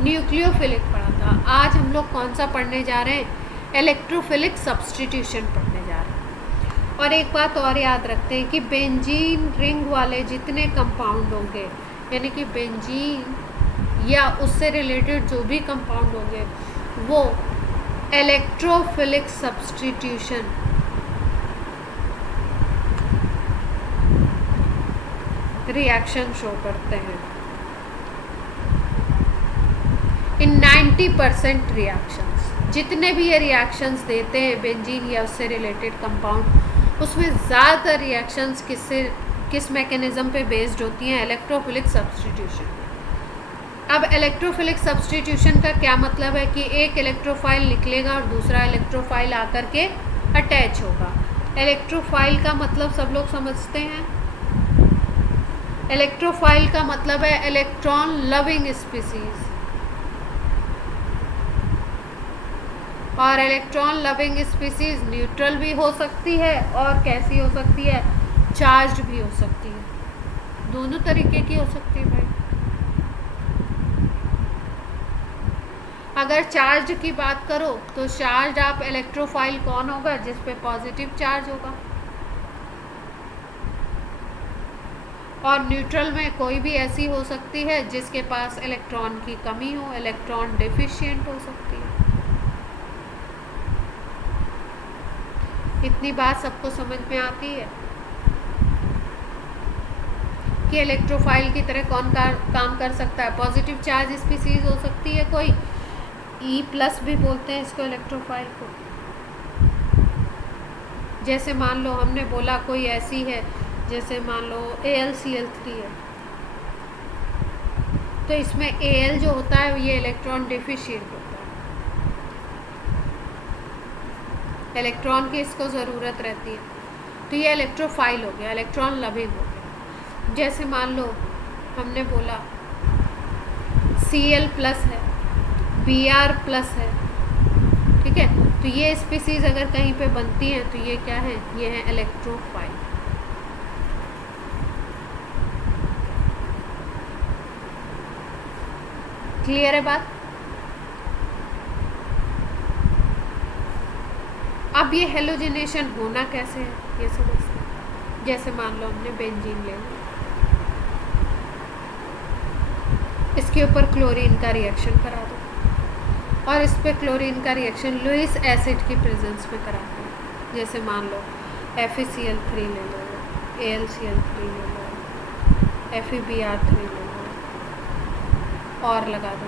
न्यूक्लियोफिलिक पढ़ा था। आज हम लोग कौन सा पढ़ने जा रहे हैं? इलेक्ट्रोफिलिक सब्स्टिट्यूशन पढ़ने जा रहे हैं। और एक बात और याद रखते हैं कि बेंजीन रिंग वाले जितने कंपाउंड होंगे, यानी कि बेंजीन या उससे रिलेटेड जो भी कंपाउंड होंगे, वो इलेक्ट्रोफिलिक सब्स्टिट्यूशन रिएक्शन शो करते हैं। इन 90% रिएक्शंस, जितने भी ये रिएक्शंस देते हैं बेंजीन या उससे रिलेटेड कंपाउंड, उसमें ज़्यादातर रिएक्शंस किस मैकेनिज्म पे बेस्ड होती हैं? Electrophilic substitution. अब इलेक्ट्रोफिलिक सब्स्टिट्यूशन का क्या मतलब है कि एक इलेक्ट्रोफाइल निकलेगा और दूसरा इलेक्ट्रोफाइल आकर के अटैच होगा। इलेक्ट्रोफाइल का मतलब सब लोग समझते हैं। इलेक्ट्रोफाइल का मतलब है इलेक्ट्रॉन लविंग स्पीसीज, और इलेक्ट्रॉन लविंग स्पीसीज न्यूट्रल भी हो सकती है और कैसी हो सकती है? चार्ज्ड भी हो सकती है। दोनों तरीके की हो सकती है भाई। अगर चार्ज की बात करो तो चार्ज आप इलेक्ट्रोफाइल कौन होगा? जिस पे पॉजिटिव चार्ज होगा। और न्यूट्रल में कोई भी ऐसी हो सकती है जिसके पास इलेक्ट्रॉन की कमी हो, इलेक्ट्रॉन डेफिशिएंट हो सकती है। इतनी बात सबको समझ में आती है कि इलेक्ट्रोफाइल की तरह कौन काम कर सकता है? पॉजिटिव चार्ज स्पीसीज हो सकती है कोई, E+ भी बोलते हैं इसको, इलेक्ट्रोफाइल को। जैसे मान लो हमने बोला कोई ऐसी है, जैसे मान लो AlCl3 है, तो इसमें Al जो होता है ये इलेक्ट्रॉन डेफिशिएंट होता है। इलेक्ट्रॉन की इसको ज़रूरत रहती है, तो ये इलेक्ट्रोफाइल हो गया, इलेक्ट्रॉन लविंग हो गया। जैसे मान लो हमने बोला Cl+ है, Br+ है, ठीक है, तो ये स्पीसीज अगर कहीं पे बनती हैं तो ये क्या है? ये है इलेक्ट्रोफाइल। क्लियर है बात? अब ये हेलोजिनेशन होना कैसे है ये समझते हैं। जैसे मान लो हमने बेंजीन ले लिया, इसके ऊपर क्लोरीन का रिएक्शन करा दो, और इस पे क्लोरीन का रिएक्शन लुईस एसिड की प्रेजेंस में कराते हैं। जैसे मान लो FeCl3 ले लो, AlCl3 ले लो, FeBr3 ले लो, और लगा दो।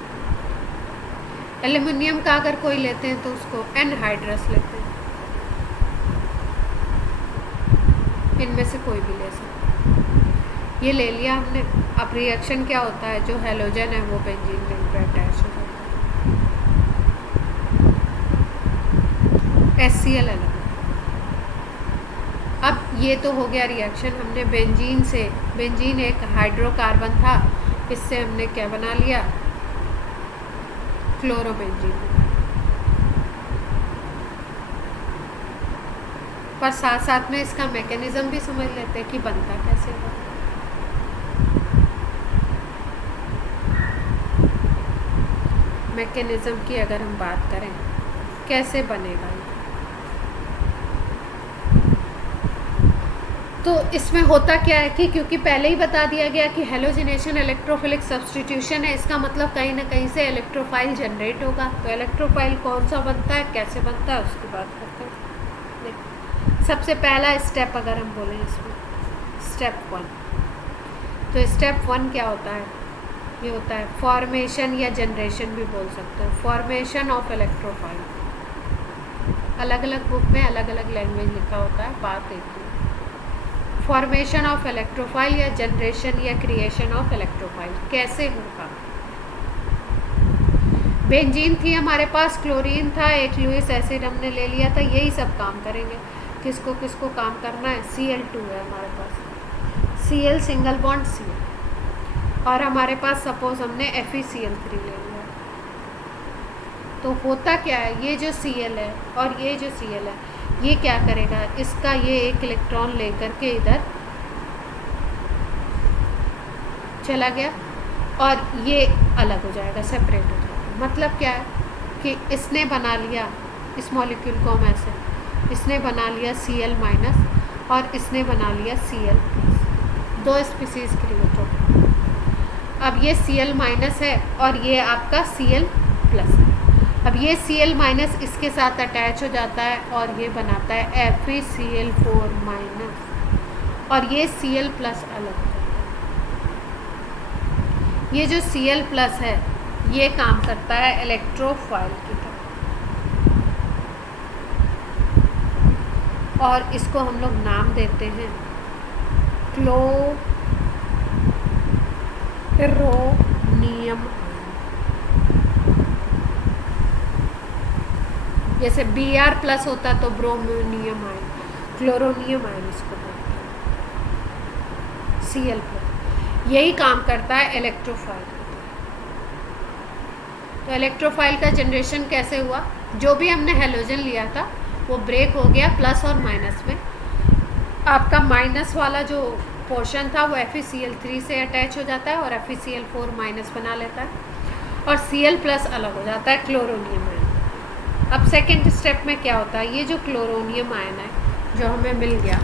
एल्युमिनियम का अगर कोई लेते हैं तो उसको एनहाइड्रस लेते हैं। इनमें से कोई भी ले सकते हैं। ये ले लिया हमने। अब रिएक्शन क्या होता है? जो हेलोजन है वो बेंजीन रिंग पे अटैच हो जाता है, HCl अलग। अब ये तो हो गया रिएक्शन, हमने बेंजीन एक हाइड्रोकार्बन था, इससे हमने क्या बना लिया? क्लोरोबेंजीन। पर साथ साथ में इसका मैकेनिज्म भी समझ लेते हैं कि बनता कैसे है। मैकेनिज्म की अगर हम बात करें, कैसे बनेगा ये? तो इसमें होता क्या है कि क्योंकि पहले ही बता दिया गया कि हेलोजिनेशन इलेक्ट्रोफिलिक सब्स्टिट्यूशन है, इसका मतलब कहीं ना कहीं से इलेक्ट्रोफाइल जनरेट होगा। तो इलेक्ट्रोफाइल कौन सा बनता है, कैसे बनता है, उसकी बात करते हैं। देखो, सबसे पहला स्टेप अगर हम बोलें इसमें, स्टेप 1, तो स्टेप 1 क्या होता है, ये होता है फॉर्मेशन या जनरेशन भी बोल सकते हो, फॉर्मेशन ऑफ इलेक्ट्रोफाइल। अलग अलग बुक में अलग अलग लैंग्वेज लिखा होता है, बात एक ही। फॉर्मेशन ऑफ इलेक्ट्रोफाइल या जनरेशन या क्रिएशन ऑफ इलेक्ट्रोफाइल कैसे होगा। बेंजीन थी हमारे पास, क्लोरीन था, एक लुईस एसिड हमने ले लिया था, यही सब काम करेंगे। किसको किसको काम करना है, Cl2 है हमारे पास, Cl सिंगल बॉन्ड Cl, और हमारे पास सपोज हमने FeCl3 ले लिया। तो होता क्या है, ये जो Cl है और ये जो Cl है, ये क्या करेगा, इसका ये एक इलेक्ट्रॉन लेकर के इधर चला गया और ये अलग हो जाएगा, सेपरेट हो जाएगा। मतलब क्या है कि इसने बना लिया इस मॉलिक्यूल को, हम ऐसे, इसने बना लिया Cl माइनस और इसने बना लिया Cl प्लस, दो स्पीसीज क्रिएट हो। अब ये Cl माइनस है और ये आपका Cl प्लस है। अब ये Cl माइनस इसके साथ अटैच हो जाता है और ये बनाता है FeCl4 माइनस, और ये Cl प्लस अलग हो जाता है। ये जो Cl प्लस है ये काम करता है इलेक्ट्रोफाइल की तरह, और इसको हम लोग नाम देते हैं क्लोरोनियम। जैसे Br प्लस होता तो ब्रोमोनियम आयन, क्लोरोनियम आयन इसको बोलते हैं, Cl प्लस। यही काम करता है इलेक्ट्रोफाइल। तो इलेक्ट्रोफाइल का जनरेशन कैसे हुआ, जो भी हमने हेलोजन लिया था वो ब्रेक हो गया प्लस और माइनस में। आपका माइनस वाला जो पोर्शन था वो FeCl3 से अटैच हो जाता है और FeCl4 माइनस बना लेता है, और Cl प्लस अलग हो जाता है, क्लोरोनियम आयन। अब सेकेंड स्टेप में क्या होता है, ये जो क्लोरोनियम आयन है जो हमें मिल गया,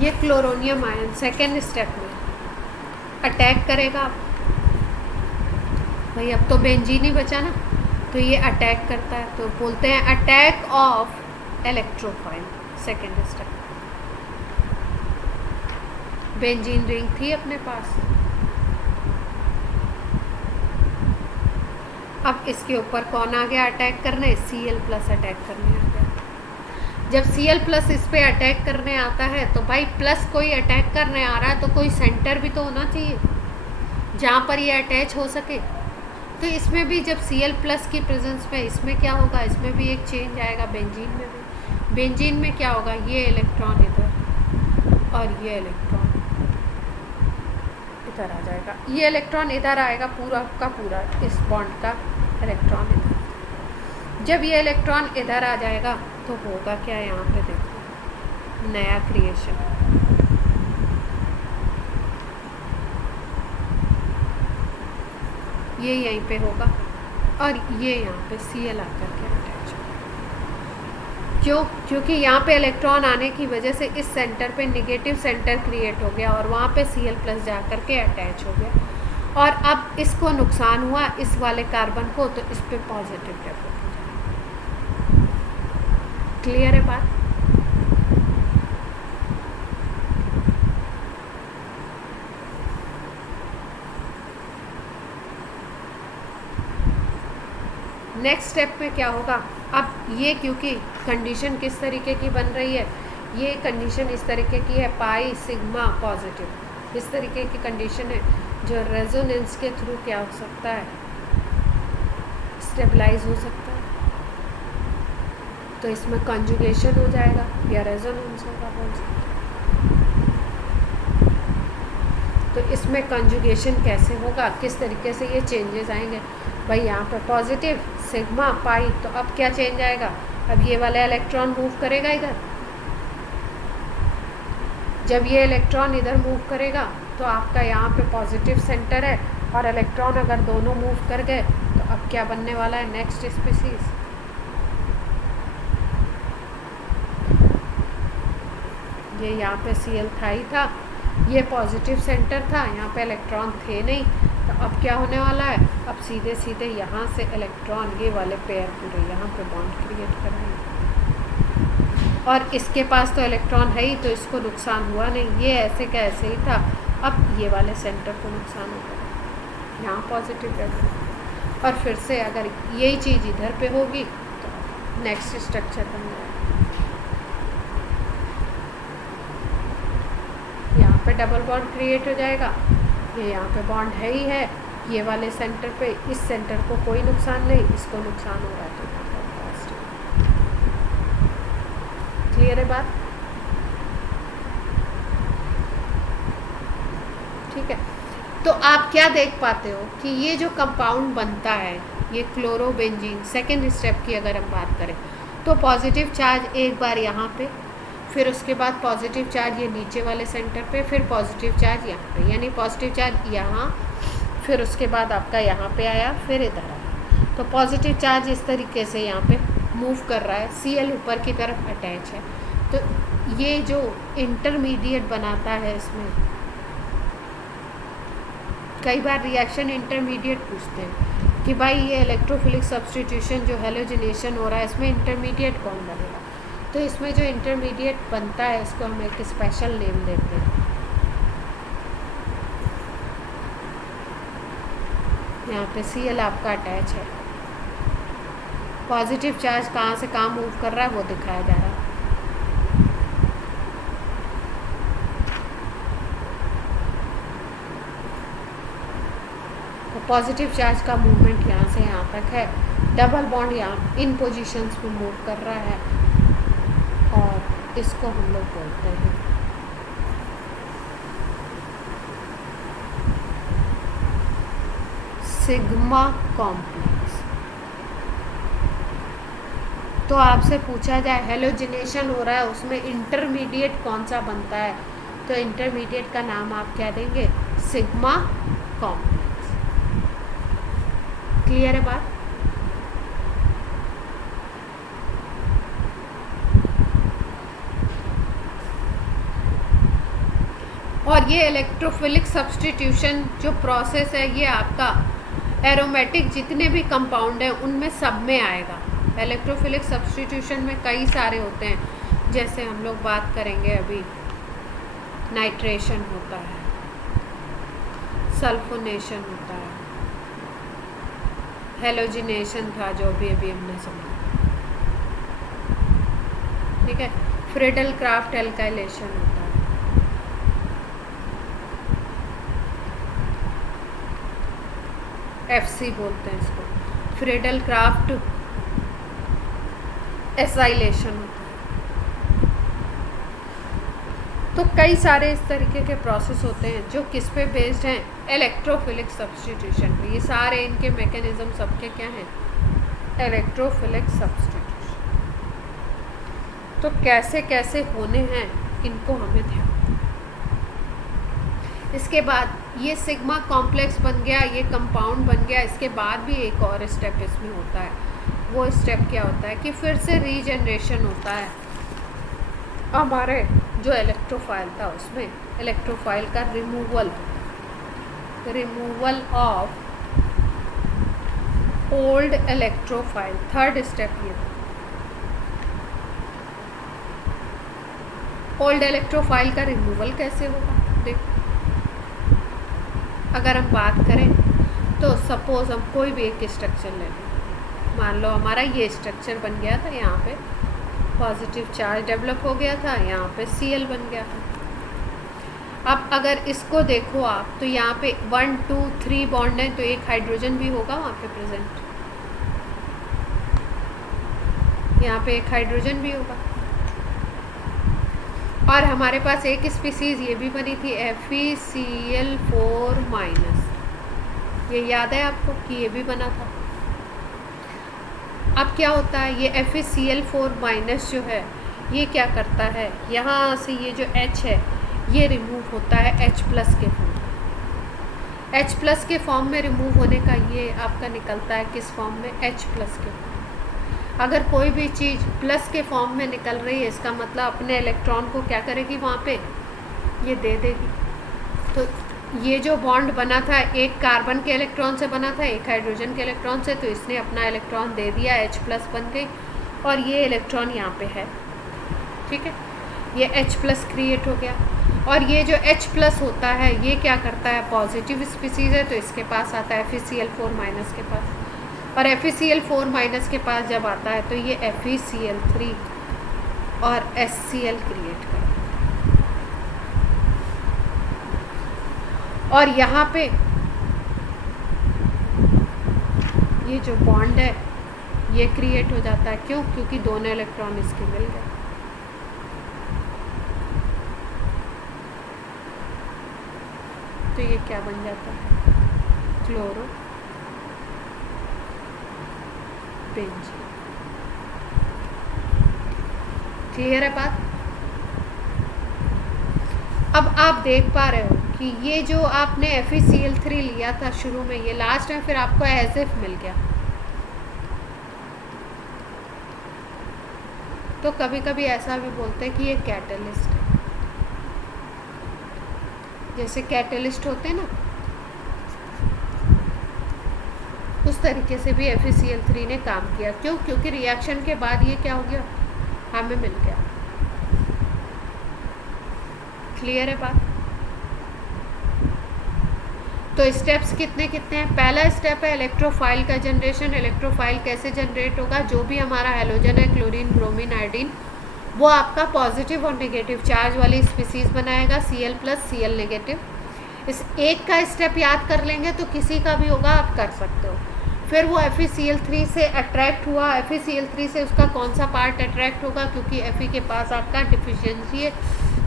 ये क्लोरोनियम आयन सेकेंड स्टेप में अटैक करेगा। भाई अब तो बेंजीन ही बचा ना, तो ये अटैक करता है, तो बोलते हैं attack of electrophile. Second step, benzene ring थी अपने पास, अब इसके ऊपर कौन आ गया अटैक करने, Cl प्लस अटैक करने आ गया। जब Cl प्लस इस पे अटैक करने आता है तो भाई प्लस कोई अटैक करने आ रहा है तो कोई सेंटर भी तो होना चाहिए जहाँ पर ये अटैच हो सके। तो इसमें भी जब Cl प्लस की प्रेजेंस में इसमें क्या होगा, इसमें भी एक चेंज आएगा, बेंजीन में भी। बेंजीन में क्या होगा, ये इलेक्ट्रॉन इधर और ये इलेक्ट्रॉन इधर आ जाएगा, ये इलेक्ट्रॉन इधर आएगा, पूरा का पूरा इस बॉन्ड का इलेक्ट्रॉन इधर। जब ये इलेक्ट्रॉन इधर आ जाएगा तो होगा क्या, यहाँ पे देखो नया क्रिएशन, ये यहीं पे होगा और ये यहाँ पे Cl आकर के अटैच होगा। क्यों, क्योंकि यहाँ पे इलेक्ट्रॉन आने की वजह से इस सेंटर पे नेगेटिव सेंटर क्रिएट हो गया और वहाँ पे Cl प्लस जा कर के अटैच हो गया, और अब इसको नुकसान हुआ इस वाले कार्बन को, तो इस पे पॉजिटिव डेवलप हो जाएगा। क्लियर है बात। नेक्स्ट स्टेप में क्या होगा, अब ये क्योंकि कंडीशन किस तरीके की बन रही है, ये कंडीशन इस तरीके की है, पाई सिग्मा पॉजिटिव, इस तरीके की कंडीशन है जो रेजोनेंस के थ्रू क्या हो सकता है, स्टेबलाइज हो सकता है। तो इसमें कॉन्जुगेशन हो जाएगा या रेजोनेंस होगा, बोल सकते हैं। तो इसमें कॉन्जुगेशन कैसे होगा, किस तरीके से ये चेंजेस आएंगे, भाई यहाँ पे पॉजिटिव सिग्मा पाई, तो अब क्या चेंज आएगा, अब ये वाला इलेक्ट्रॉन मूव करेगा इधर, जब ये इलेक्ट्रॉन इधर मूव करेगा तो आपका यहाँ पे पॉजिटिव सेंटर है, और इलेक्ट्रॉन अगर दोनों मूव कर गए तो अब क्या बनने वाला है, नेक्स्ट स्पीसीज ये यहाँ पे Cl था ही था, ये पॉजिटिव सेंटर था, यहाँ पे इलेक्ट्रॉन थे नहीं, तो अब क्या होने वाला है, अब सीधे सीधे यहाँ से इलेक्ट्रॉन ये वाले पेयर पूरे यहाँ पे बॉन्ड क्रिएट कराएंगे, और इसके पास तो इलेक्ट्रॉन है ही, तो इसको नुकसान हुआ नहीं, ये ऐसे का ऐसे ही था। अब ये वाले सेंटर को नुकसान हो गया, यहाँ पॉजिटिव रहेगा, और फिर से अगर यही चीज़ इधर पे होगी तो नेक्स्ट स्ट्रक्चर बन जाएगा। यहाँ पे डबल बॉन्ड क्रिएट हो जाएगा, ये यहाँ पे बॉन्ड है ही है, ये वाले सेंटर पे, इस सेंटर को कोई नुकसान नहीं, इसको नुकसान हो रहा है, तो क्लियर है बात? ठीक है, तो आप क्या देख पाते हो कि ये जो कंपाउंड बनता है, ये क्लोरोबेंजीन, सेकेंड स्टेप की अगर हम बात करें तो पॉजिटिव चार्ज एक बार यहाँ पे, फिर उसके बाद पॉजिटिव चार्ज ये नीचे वाले सेंटर पे, फिर पॉजिटिव चार्ज यहाँ पे, यानी पॉजिटिव चार्ज यहाँ, फिर उसके बाद आपका यहाँ पे आया, फिर इधर आया, तो पॉजिटिव चार्ज इस तरीके से यहाँ पे मूव कर रहा है, Cl ऊपर की तरफ अटैच है, तो ये जो इंटरमीडिएट बनाता है, इसमें कई बार रिएक्शन इंटरमीडिएट पूछते हैं कि भाई ये इलेक्ट्रोफिलिक सब्स्टिट्यूशन जो हेलोजिनेशन हो रहा है, इसमें इंटरमीडिएट कौन बनेगा, तो इसमें जो इंटरमीडिएट बनता है इसको हम एक स्पेशल नेम देते हैं। यहाँ पे Cl आपका अटैच है, पॉजिटिव चार्ज कहाँ से कहाँ मूव कर रहा है वो दिखाया जा रहा है। तो पॉजिटिव चार्ज का मूवमेंट यहाँ से यहाँ तक है, डबल बॉन्ड यहाँ इन पोजीशंस पे मूव कर रहा है, और इसको हम लोग बोलते हैं सिग्मा कॉम्प्लेक्स। तो आपसे पूछा जाए हेलोजिनेशन हो रहा है, उसमें इंटरमीडिएट कौन सा बनता है, तो इंटरमीडिएट का नाम आप क्या देंगे, सिग्मा कॉम्प्लेक्स। क्लियर है बात? और ये इलेक्ट्रोफिलिक सब्स्टिट्यूशन जो प्रोसेस है, ये आपका एरोमेटिक जितने भी कंपाउंड हैं उनमें सब में आएगा। इलेक्ट्रोफिलिक सब्स्टिट्यूशन में कई सारे होते हैं, जैसे हम लोग बात करेंगे अभी, नाइट्रेशन होता है, सल्फोनेशन होता है, हेलोजिनेशन था जो भी अभी हमने समझा, ठीक है, फ्रिडल क्राफ्ट एल्काइलेशन होता है, FC बोलते हैं इसको, फ्रिडल क्राफ्ट एसाइलेशन होता है। तो कई सारे इस तरीके के प्रोसेस होते हैं जो किस पे बेस्ड हैं, इलेक्ट्रोफिलिक सब्स्टिट्यूशन पे। ये सारे इनके मैकेनिज्म सबके क्या हैं, इलेक्ट्रोफिलिक सब्स्टिट्यूशन। तो कैसे कैसे होने हैं इनको हमें ध्यान। इसके बाद ये सिग्मा कॉम्प्लेक्स बन गया, ये कंपाउंड बन गया, इसके बाद भी एक और स्टेप इसमें होता है। वो स्टेप क्या होता है कि फिर से रीजनरेशन होता है हमारे जो इलेक्ट्रोफाइल था उसमें, इलेक्ट्रोफाइल का removal of old electrophile, third step ये था। ओल्ड इलेक्ट्रोफाइल का रिमूवल कैसे होगा, देखो अगर हम बात करें तो सपोज हम कोई भी एक स्ट्रक्चर ले लें, मान लो हमारा ये स्ट्रक्चर बन गया था, यहाँ पे पॉजिटिव चार्ज डेवलप हो गया था, यहाँ पे Cl बन गया था। अब अगर इसको देखो आप तो यहाँ पे 1 2 3 बॉन्ड है, तो एक हाइड्रोजन भी होगा वहाँ पे प्रेजेंट, यहाँ पे एक हाइड्रोजन भी होगा। और हमारे पास एक स्पीसीज ये भी बनी थी FeCl4-, ये याद है आपको कि ये भी बना था। अब क्या होता है, ये FeCl4- जो है ये क्या करता है, यहाँ से ये जो H है ये रिमूव होता है H+ के फॉर्म में। H+ के फॉर्म में रिमूव होने का ये आपका निकलता है किस फॉर्म में, H+ के फॉर्म। अगर कोई भी चीज़ प्लस के फॉर्म में निकल रही है, इसका मतलब अपने इलेक्ट्रॉन को क्या करेगी, वहाँ पे ये दे देगी। तो ये जो बॉन्ड बना था एक कार्बन के इलेक्ट्रॉन से बना था, एक हाइड्रोजन के इलेक्ट्रॉन से, तो इसने अपना इलेक्ट्रॉन दे दिया, H+ बन गई, और ये इलेक्ट्रॉन यहाँ पे है, ठीक है, ये H+ क्रिएट हो गया। और ये जो H+ होता है ये क्या करता है, पॉजिटिव स्पीसीज है, तो इसके पास आता है FeCl4- के पास, और FeCl4- के पास जब आता है तो ये FeCl3 और HCl क्रिएट करता है। और यहाँ पे ये जो बॉन्ड है ये क्रिएट हो जाता है, क्यों, क्योंकि दोनों इलेक्ट्रॉन इसके मिल गए। तो ये क्या बन जाता है, क्लोरो बेंजीन। क्लियर है बात। अब आप देख पा रहे हो कि ये जो आपने FeCl3 लिया था शुरू में, ये लास्ट में फिर आपको एज इफ मिल गया। तो कभी कभी ऐसा भी बोलते हैं कि ये कैटलिस्ट है, जैसे कैटलिस्ट होते हैं ना, उस तरीके से भी FeCl3 ने काम किया। क्यों, क्योंकि रिएक्शन के बाद ये क्या हो गया, हमें मिल गया। क्लियर है बात। तो स्टेप्स कितने कितने हैं। पहला स्टेप है इलेक्ट्रोफाइल का जनरेशन। इलेक्ट्रोफाइल कैसे जनरेट होगा, जो भी हमारा हैलोजन है, क्लोरीन, ब्रोमीन, आयोडीन, वो आपका पॉजिटिव और नेगेटिव चार्ज वाली स्पीसीज बनाएगा, Cl+, Cl-। इस एक का स्टेप याद कर लेंगे तो किसी का भी होगा, आप कर सकते हो। फिर वो FeCl3 से अट्रैक्ट हुआ, FeCl3 से उसका कौन सा पार्ट अट्रैक्ट होगा, क्योंकि Fe के पास आपका डिफिशियंसी है,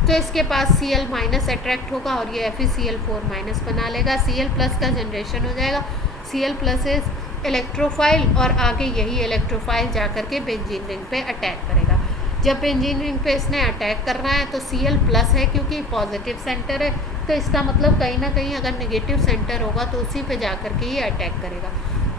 तो इसके पास Cl- अट्रैक्ट होगा और ये FeCl4- बना लेगा, Cl+ का जनरेशन हो जाएगा। Cl+ इज इलेक्ट्रोफाइल, और आगे यही इलेक्ट्रोफाइल जा कर के बेंजीन रिंग पे अटैक करेगा। जब बेंजीन रिंग पे इसने अटैक करना है तो Cl+ है, क्योंकि पॉजिटिव सेंटर है, तो इसका मतलब कहीं ना कहीं अगर नेगेटिव सेंटर होगा तो उसी पे जा कर के ये अटैक करेगा।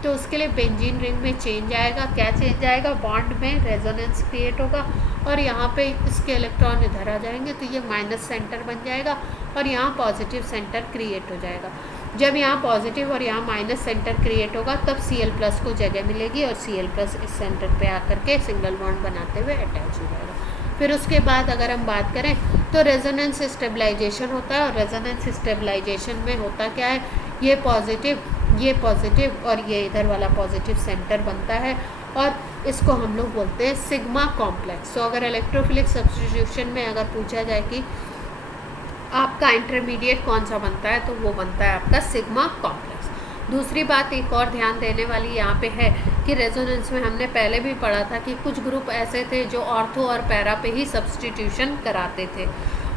तो उसके लिए बेंजीन रिंग में चेंज आएगा। क्या चेंज आएगा, बॉन्ड में रेजोनेंस क्रिएट होगा, और यहाँ पे इसके इलेक्ट्रॉन इधर आ जाएंगे, तो ये माइनस सेंटर बन जाएगा, और यहाँ पॉजिटिव सेंटर क्रिएट हो जाएगा। जब यहाँ पॉजिटिव और यहाँ माइनस सेंटर क्रिएट होगा तब Cl+ को जगह मिलेगी, और Cl+ इस सेंटर पे आकर के सिंगल बॉन्ड बनाते हुए अटैच हो जाएगा। फिर उसके बाद अगर हम बात करें तो रेजोनेंस स्टेबलाइजेशन होता है, और रेजोनेंस स्टेबलाइजेशन में होता क्या है, ये पॉजिटिव और ये इधर वाला पॉजिटिव सेंटर बनता है, और इसको हम लोग बोलते हैं सिग्मा कॉम्प्लेक्स। तो अगर इलेक्ट्रोफिलिक सब्स्टिट्यूशन में अगर पूछा जाए कि आपका इंटरमीडिएट कौन सा बनता है, तो वो बनता है आपका सिग्मा कॉम्प्लेक्स। दूसरी बात एक और ध्यान देने वाली यहाँ पे है कि रेजोनेंस में हमने पहले भी पढ़ा था कि कुछ ग्रुप ऐसे थे जो ऑर्थो और पैरा पे ही सब्स्टिट्यूशन कराते थे,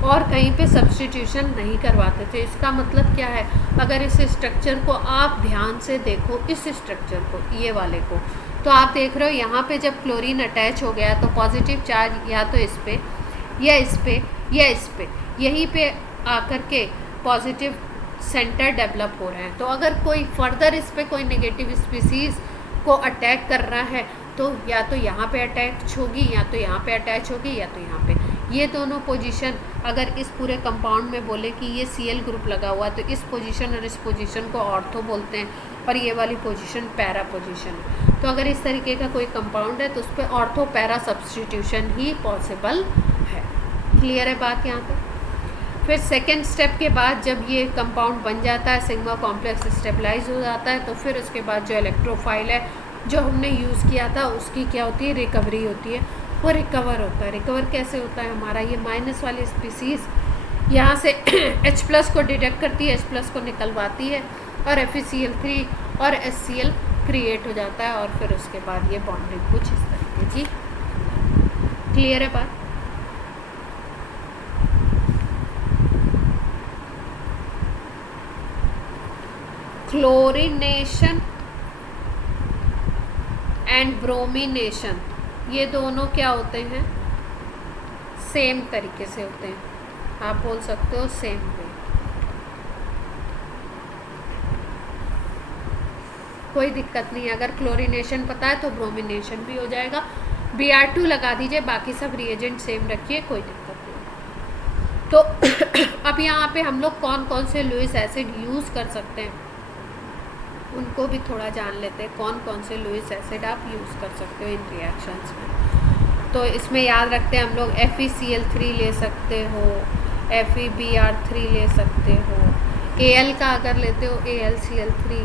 और कहीं पे सब्स्टिट्यूशन नहीं करवाते थे। इसका मतलब क्या है, अगर इस स्ट्रक्चर को आप ध्यान से देखो, इस स्ट्रक्चर को, ये वाले को, तो आप देख रहे हो यहाँ पे जब क्लोरीन अटैच हो गया तो पॉजिटिव चार्ज या तो इस पे या इस पे या इस पे, यहीं पे आकर के पॉजिटिव सेंटर डेवलप हो रहे हैं। तो अगर कोई फर्दर इस पे कोई नेगेटिव स्पीसीज को अटैक कर रहा है तो या तो यहाँ पे अटैच होगी, या तो यहाँ पे अटैच होगी, या तो यहाँ पे। ये दोनों पोजीशन अगर इस पूरे कंपाउंड में बोले कि ये Cl ग्रुप लगा हुआ है तो इस पोजीशन और इस पोजीशन को ऑर्थो बोलते हैं, और ये वाली पोजीशन पैरा पोजीशन है। तो अगर इस तरीके का कोई कंपाउंड है तो उस पर ऑर्थो पैरा सब्स्टिट्यूशन ही पॉसिबल है। क्लियर है बात यहाँ तक। फिर सेकेंड स्टेप के बाद जब ये कंपाउंड बन जाता है, सिग्मा कॉम्प्लेक्स स्टेबलाइज हो जाता है, तो फिर उसके बाद जो इलेक्ट्रोफाइल है जो हमने यूज़ किया था उसकी क्या होती है, रिकवरी होती है, वो रिकवर होता है। रिकवर कैसे होता है, हमारा ये माइनस वाली स्पीसीज़ यहाँ से H+ को डिटेक्ट करती है, H+ को निकलवाती है, और FeCl3 और HCl क्रिएट हो जाता है, और फिर उसके बाद ये बॉन्डिंग कुछ इस तरीके की। क्लियर है बात। क्लोरीनेशन एंड ब्रोमिनेशन, ये दोनों क्या होते हैं, सेम तरीके से होते हैं, आप बोल सकते हो सेम वे। कोई दिक्कत नहीं है। अगर क्लोरीनेशन पता है तो ब्रोमिनेशन भी हो जाएगा। Br2 लगा दीजिए, बाकी सब रिएजेंट सेम रखिए, कोई दिक्कत नहीं। तो अब यहाँ पे हम लोग कौन कौन से लुईस एसिड यूज़ कर सकते हैं उनको भी थोड़ा जान लेते हैं। कौन कौन से लुईस एसिड आप यूज़ कर सकते हो इन रिएक्शंस में। तो इसमें याद रखते हैं हम लोग FeCl3 ले सकते हो, FeBr3 ले सकते हो, Al का अगर लेते हो AlCl3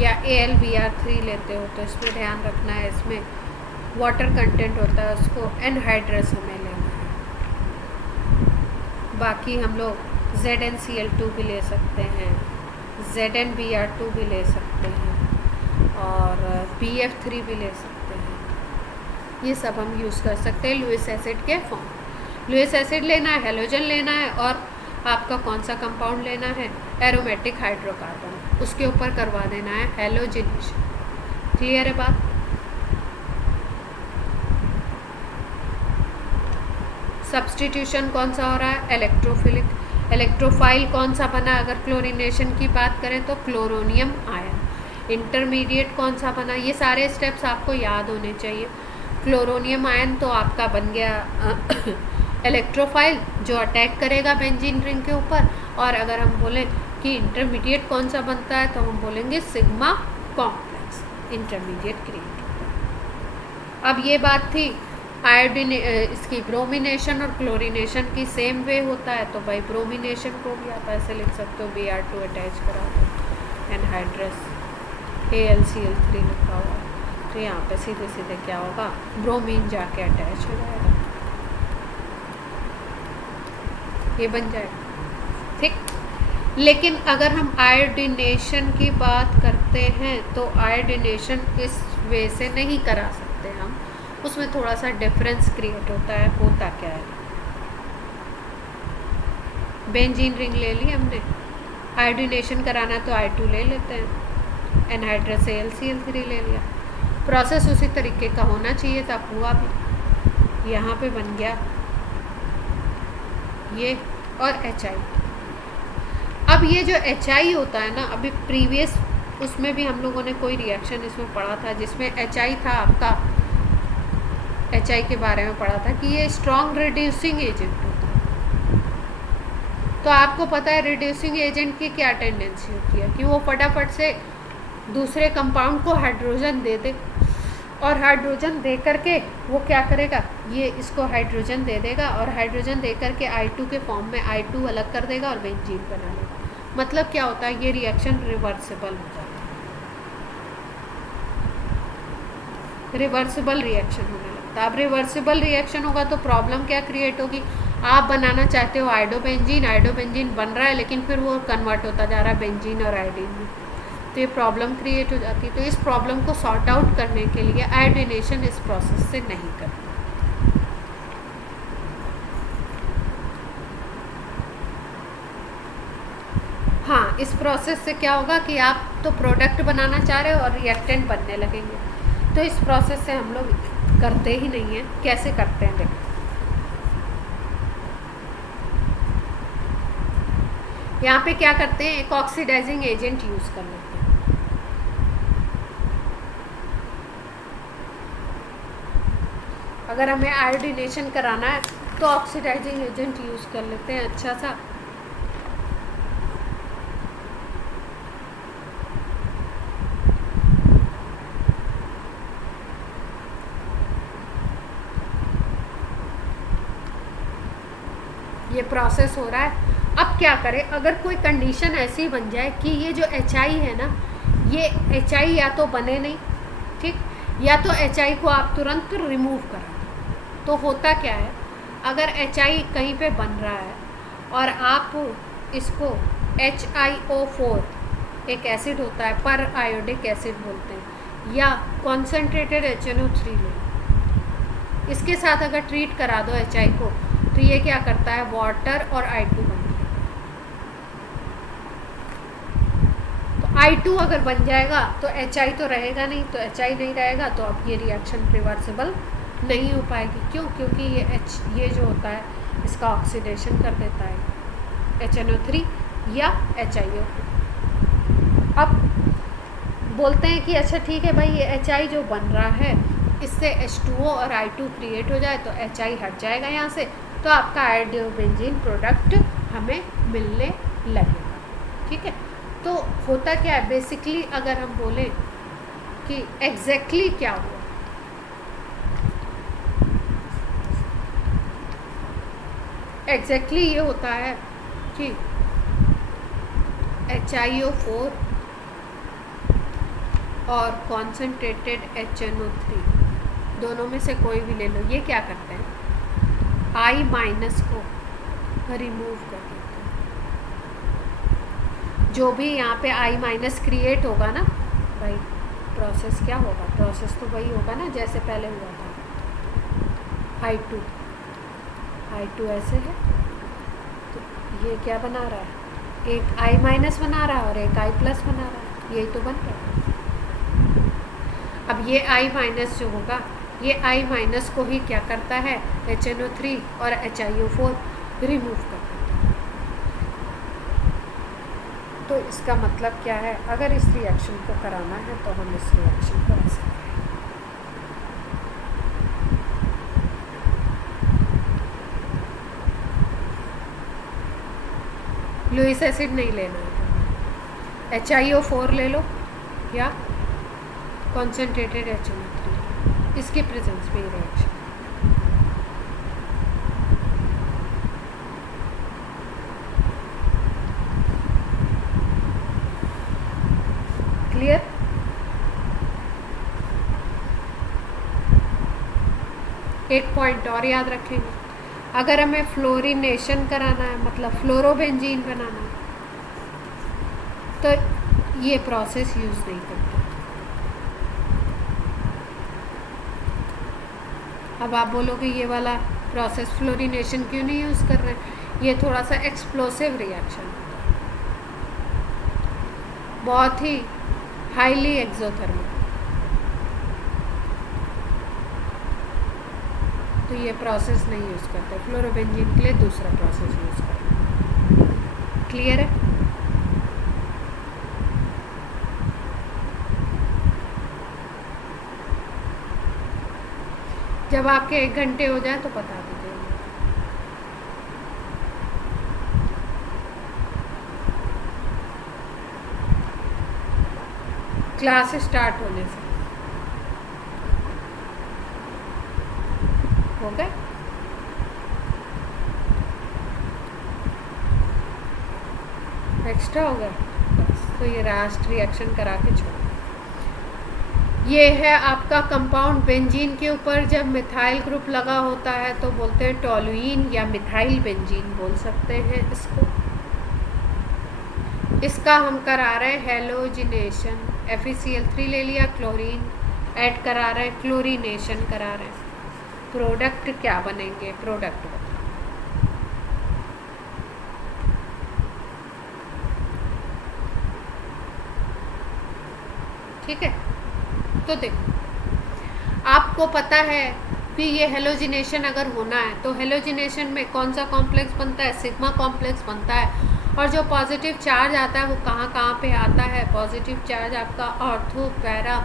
या AlBr3 लेते हो तो इसमें ध्यान रखना है, इसमें वाटर कंटेंट होता है, उसको एनहाइड्रस हमें लेना है। बाकी हम लोग ZnCl2 भी ले सकते हैं, ZnBr2 भी ले सकते हैं और BF3 भी ले सकते हैं। ये सब हम यूज़ कर सकते हैं लुईस एसिड के फॉर्म। लुईस एसिड लेना है, हेलोजन लेना है और आपका कौन सा कंपाउंड लेना है, एरोमेटिक हाइड्रोकार्बन, उसके ऊपर करवा देना है हेलोजिनेशन। क्लियर है बात? सब्स्टिट्यूशन कौन सा हो रहा है, इलेक्ट्रोफिलिक। इलेक्ट्रोफाइल कौन सा बना, अगर क्लोरीनेशन की बात करें तो क्लोरोनियम आयन। इंटरमीडिएट कौन सा बना, ये सारे स्टेप्स आपको याद होने चाहिए। क्लोरोनियम आयन तो आपका बन गया इलेक्ट्रोफाइल जो अटैक करेगा बेंजीन रिंग के ऊपर। और अगर हम बोलें कि इंटरमीडिएट कौन सा बनता है तो हम बोलेंगे सिग्मा कॉम्प्लेक्स इंटरमीडिएट क्रिएट। अब ये बात थी आयोडीन, इसकी ब्रोमिनेशन और क्लोरीनेशन की सेम वे होता है, तो भाई ब्रोमिनेशन को भी आप ऐसे लिख सकते हो, Br2 अटैच करा दो, एनहाइड्रस AlCl3 लिखा हुआ है, तो यहाँ पे सीधे सीधे क्या होगा, ब्रोमीन जाके अटैच हो जाएगा, ये बन जाएगा। ठीक। लेकिन अगर हम आयोडीनेशन की बात करते हैं तो आयोडीनेशन इस वे से नहीं करा सकते हम, उसमें थोड़ा सा डिफरेंस क्रिएट होता है। होता क्या है, बेंजीन रिंग ले ली हमने, आयोडीनेशन कराना तो I2 ले लेते हैं, एनहाइड्रस AlCl3 ले लिया। प्रोसेस उसी तरीके का होना चाहिए था, हुआ भी। यहाँ पे बन गया ये और HI। अब ये जो HI होता है ना, अभी प्रीवियस उसमें भी हम लोगों ने कोई रिएक्शन इसमें पढ़ा था जिसमें HI था आपका, HI के बारे में पढ़ा था कि ये स्ट्रॉन्ग रिड्यूसिंग एजेंट होता है। तो आपको पता है रिड्यूसिंग एजेंट की क्या टेंडेंसी होती है कि वो फटाफट से दूसरे कंपाउंड को हाइड्रोजन दे दे, और हाइड्रोजन दे करके वो क्या करेगा, ये इसको हाइड्रोजन दे देगा और हाइड्रोजन दे करके I2 के फॉर्म में I2 अलग कर देगा और बेंजीन बना लेगा। मतलब क्या होता है, ये रिएक्शन रिवर्सिबल हो जाता है, रिवर्सिबल रिएक्शन होने लगता है। अब रिवर्सिबल रिएक्शन होगा तो प्रॉब्लम क्या क्रिएट होगी, आप बनाना चाहते हो आयोडोबेंजीन बन रहा है लेकिन फिर वो कन्वर्ट होता जा रहा है बेंजीन और आयोडीन में, तो ये प्रॉब्लम क्रिएट हो जाती है। तो इस प्रॉब्लम को सॉर्ट आउट करने के लिए आयोडीनेशन इस प्रोसेस से नहीं करता। हाँ, इस प्रोसेस से क्या होगा कि आप तो प्रोडक्ट बनाना चाह रहे हो और रिएक्टेंट बनने लगेंगे, तो इस प्रोसेस से हम लोग करते ही नहीं हैं। कैसे करते हैं देखो, यहाँ पे क्या करते हैं, एक ऑक्सीडाइजिंग एजेंट यूज़ कर लेते हैं। अगर हमें आयोडीनेशन कराना है तो ऑक्सीडाइजिंग एजेंट यूज़ कर लेते हैं अच्छा सा। ये प्रोसेस हो रहा है। अब क्या करें, अगर कोई कंडीशन ऐसी बन जाए कि ये जो HI है ना, ये HI या तो बने नहीं, ठीक, या तो HI को आप तुरंत रिमूव करा दो। तो होता क्या है, अगर HI कहीं पे बन रहा है और आप इसको HiO4 एक एसिड होता है, पर आयोडिक एसिड बोलते हैं, या कॉन्सेंट्रेटेड HNO3 लो, इसके साथ अगर ट्रीट करा दो HI को, तो ये क्या करता है, वाटर और I2 बन जाएगा। तो I2 अगर बन जाएगा तो HI तो रहेगा नहीं, तो HI नहीं रहेगा तो अब ये रिएक्शन रिवर्सिबल नहीं हो पाएगी। क्यों? क्योंकि ये जो होता है इसका ऑक्सीडेशन कर देता है HNO3 या HiO2। अब बोलते हैं कि अच्छा ठीक है भाई, ये HI जो बन रहा है इससे H2O और I2 क्रिएट हो जाए तो HI हट जाएगा यहाँ से, तो आपका आयोडोबेंजीन प्रोडक्ट हमें मिलने लगेगा। ठीक है, तो होता क्या है बेसिकली, अगर हम बोलें कि एग्जैक्टली क्या हुआ, एग्जैक्टली ये होता है कि HiO4 और कॉन्सेंट्रेटेड HNO3 दोनों में से कोई भी ले लो, ये क्या करते हैं, I- को रिमूव कर देते हैं। जो भी यहाँ पे I- क्रिएट होगा ना भाई, प्रोसेस क्या होगा, प्रोसेस तो वही होगा ना जैसे पहले हुआ था। I2 ऐसे है, तो ये क्या बना रहा है, एक I- बना रहा है और एक I+ बना रहा है, यही तो बन रहा है। अब ये I- जो होगा, ये I- को ही क्या करता है, HNO3 और HiO4 रिमूव कर देता है। तो इसका मतलब क्या है, अगर इस रिएक्शन को कराना है तो हम इस रिएक्शन को ऐसे करें। लुईस एसिड नहीं लेना है, HiO4 ले लो या कॉन्सेंट्रेटेड HNO3, इसके प्रेजेंस में ये रिएक्शन। क्लियर? एक पॉइंट और याद रखेंगे, अगर हमें फ्लोरिनेशन कराना है, मतलब फ्लोरोबेंजीन बनाना है, तो ये प्रोसेस यूज़ नहीं करते। अब आप बोलोगे ये वाला प्रोसेस फ्लोरिनेशन क्यों नहीं यूज़ कर रहे हैं, ये थोड़ा सा एक्सप्लोसिव रिएक्शन होता है, बहुत ही हाईली एक्सोथर्मिक, तो ये प्रोसेस नहीं यूज़ करते। फ्लोरोबेंजीन के लिए दूसरा प्रोसेस यूज़ करते। क्लियर है? जब आपके 1 घंटे हो जाए तो बता दीजिए। क्लास स्टार्ट होने से हो गए। एक्स्ट्रा हो गया बस, तो ये लास्ट रिएक्शन करा के छोड़। ये है आपका कंपाउंड बेंजीन के ऊपर जब मिथाइल ग्रुप लगा होता है तो बोलते हैं टोलुइन या मिथाइल बेंजीन बोल सकते हैं इसको। इसका हम करा रहे हैं हेलोजिनेशन, FeCl3 ले लिया, क्लोरीन ऐड करा रहे हैं, क्लोरीनेशन करा रहे हैं। प्रोडक्ट क्या बनेंगे, प्रोडक्ट ठीक है। तो देखो, आपको पता है कि ये हेलोजिनेशन अगर होना है तो हेलोजिनेशन में कौन सा कॉम्प्लेक्स बनता है, सिग्मा कॉम्प्लेक्स बनता है। और जो पॉजिटिव चार्ज आता है वो कहाँ पे आता है, पॉजिटिव चार्ज आपका ऑर्थो पैरा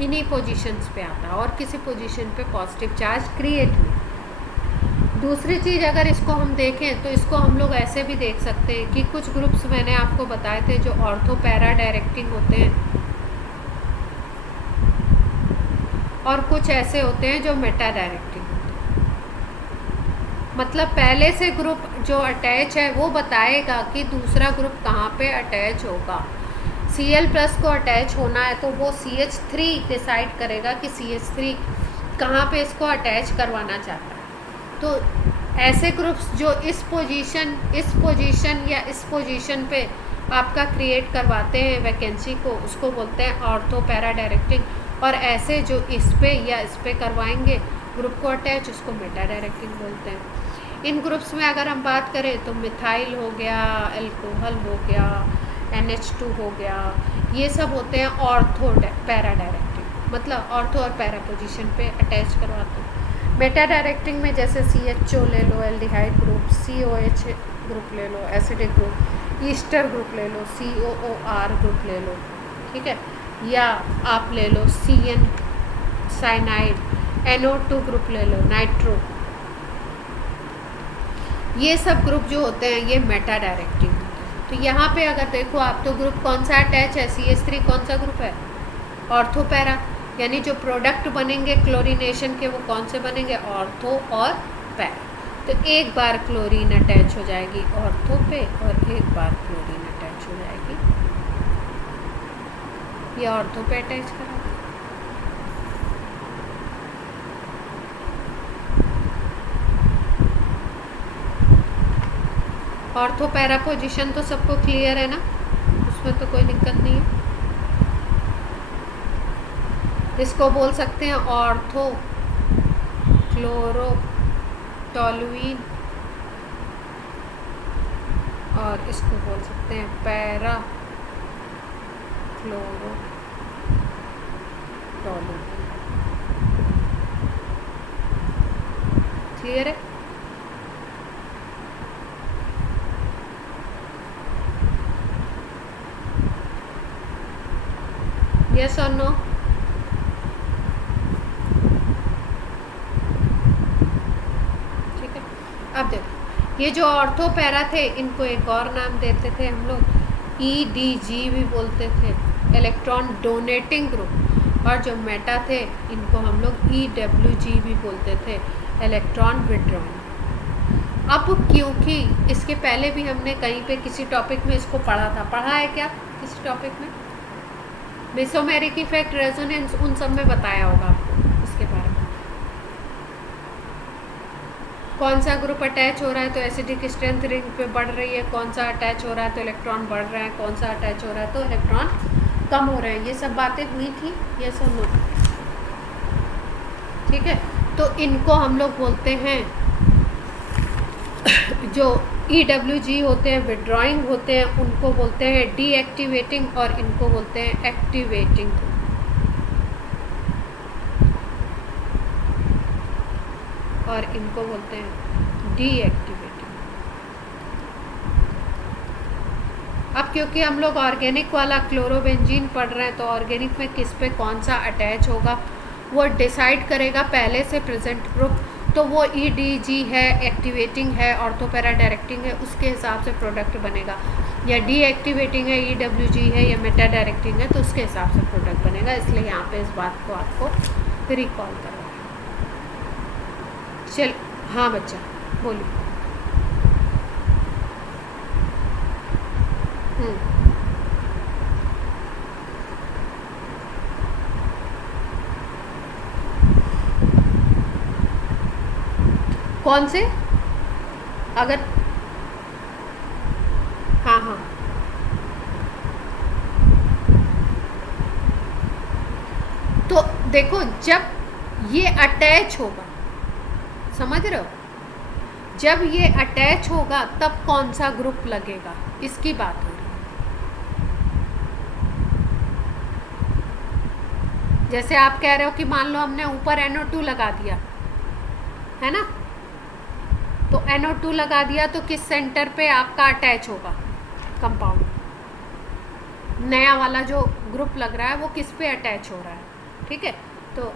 इन्हीं पोजीशंस पे आता है, और किसी पोजीशन पे पॉजिटिव चार्ज क्रिएट नहीं। दूसरी चीज़ अगर इसको हम देखें तो इसको हम लोग ऐसे भी देख सकते हैं कि कुछ ग्रुप्स मैंने आपको बताए थे जो ऑर्थो पैरा डायरेक्टिंग होते हैं, और कुछ ऐसे होते हैं जो मेटा डायरेक्टिंग होते हैं। मतलब पहले से ग्रुप जो अटैच है वो बताएगा कि दूसरा ग्रुप कहाँ पे अटैच होगा। Cl+ को अटैच होना है तो वो CH3 डिसाइड करेगा कि CH3 कहाँ पे इसको अटैच करवाना चाहता है। तो ऐसे ग्रुप्स जो इस पोजीशन या इस पोजीशन पे आपका क्रिएट करवाते हैं वैकेंसी को, उसको बोलते हैं ऑर्थो पैरा डायरेक्टिंग। और ऐसे जो इस पे या इस पे करवाएंगे ग्रुप को अटैच, उसको मेटा डायरेक्टिंग बोलते हैं। इन ग्रुप्स में अगर हम बात करें तो मिथाइल हो गया, एल्कोहल हो गया, NH2 हो गया, ये सब होते हैं ऑर्थो पैरा डायरेक्टिंग, मतलब ऑर्थो और पैरा पोजीशन पे अटैच करवाते हैं। मेटा डायरेक्टिंग में जैसे CHO ले लो, एल्डिहाइड ग्रुप, COH ग्रुप ले लो, एसिडिक ग्रुप, ईस्टर ग्रुप ले लो, COOR ग्रुप ले लो, ठीक है। या आप ले लो CN साइनाइड, NO2 ग्रुप ले लो, नाइट्रो, ये सब ग्रुप जो होते हैं ये मेटा डायरेक्टिव होते हैं। तो यहाँ पे अगर देखो आप तो ग्रुप कौन सा अटैच है, CH3 कौन सा ग्रुप है, ऑर्थो पैरा, यानी जो प्रोडक्ट बनेंगे क्लोरीनेशन के वो कौन से बनेंगे, ऑर्थो और पैरा। तो एक बार क्लोरीन अटैच हो जाएगी ऑर्थो पे और एक बार क्लोरीन अटैच हो जाएगी, ये ऑर्थो पे अटैच करा। ऑर्थो पैरा पोजीशन तो सबको क्लियर है ना, उसमें तो कोई दिक्कत नहीं है। इसको बोल सकते हैं ऑर्थो क्लोरोटोलुइन और इसको बोल सकते हैं पैरा क्लोरोटोलुइन। क्लियर है? यस और नो? ठीक है, अब देखो ये जो ऑर्थो पैरा थे इनको एक और नाम देते थे हम लोग, EDG भी बोलते थे, इलेक्ट्रॉन डोनेटिंग ग्रुप, और जो मेटा थे इनको हम लोग EWG भी बोलते थे, इलेक्ट्रॉन विड्रॉइंग। अब क्योंकि इसके पहले भी हमने कहीं पे किसी टॉपिक में इसको पढ़ा था, पढ़ा है क्या किसी टॉपिक में, मेसोमेरिक इफेक्ट, रेजोनेंस, उन सब में बताया होगा आपको इसके बारे में। कौन सा ग्रुप अटैच हो रहा है तो एसिडिक स्ट्रेंथ रिंग पे बढ़ रही है, कौन सा अटैच हो रहा है तो इलेक्ट्रॉन बढ़ रहा है, कौन सा अटैच हो रहा है तो इलेक्ट्रॉन कम हो रहे हैं, ये सब बातें हुई थी, ये सब नो। ठीक है, तो इनको हम लोग बोलते हैं जो EWG होते हैं, विड्रॉइंग होते हैं, उनको बोलते हैं डीएक्टिवेटिंग, और इनको बोलते हैं एक्टिवेटिंग। और इनको बोलते हैं डीएक्टिवेटिंग। अब क्योंकि हम लोग ऑर्गेनिक वाला क्लोरोबेंजीन पढ़ रहे हैं तो ऑर्गेनिक में किस पे कौन सा अटैच होगा वो डिसाइड करेगा पहले से प्रेजेंट ग्रुप, तो वो EDG है, एक्टिवेटिंग है, ऑर्थोपैरा डायरेक्टिंग है, उसके हिसाब से प्रोडक्ट बनेगा, या डीएक्टिवेटिंग है, EWG है, या मेटा डायरेक्टिंग है तो उसके हिसाब से प्रोडक्ट बनेगा। इसलिए यहाँ पे इस बात को आपको रिकॉल करना। चल हाँ बच्चा बोलिए। कौन से? अगर हाँ हाँ तो देखो जब ये अटैच होगा, समझ रहे हो, जब ये अटैच होगा तब कौन सा ग्रुप लगेगा, इसकी बात हो रही है। जैसे आप कह रहे हो कि मान लो हमने ऊपर NO2 लगा दिया है ना, तो NO2 लगा दिया तो किस सेंटर पे आपका अटैच होगा कंपाउंड, नया वाला जो ग्रुप लग रहा है वो किस पे अटैच हो रहा है। ठीक है, तो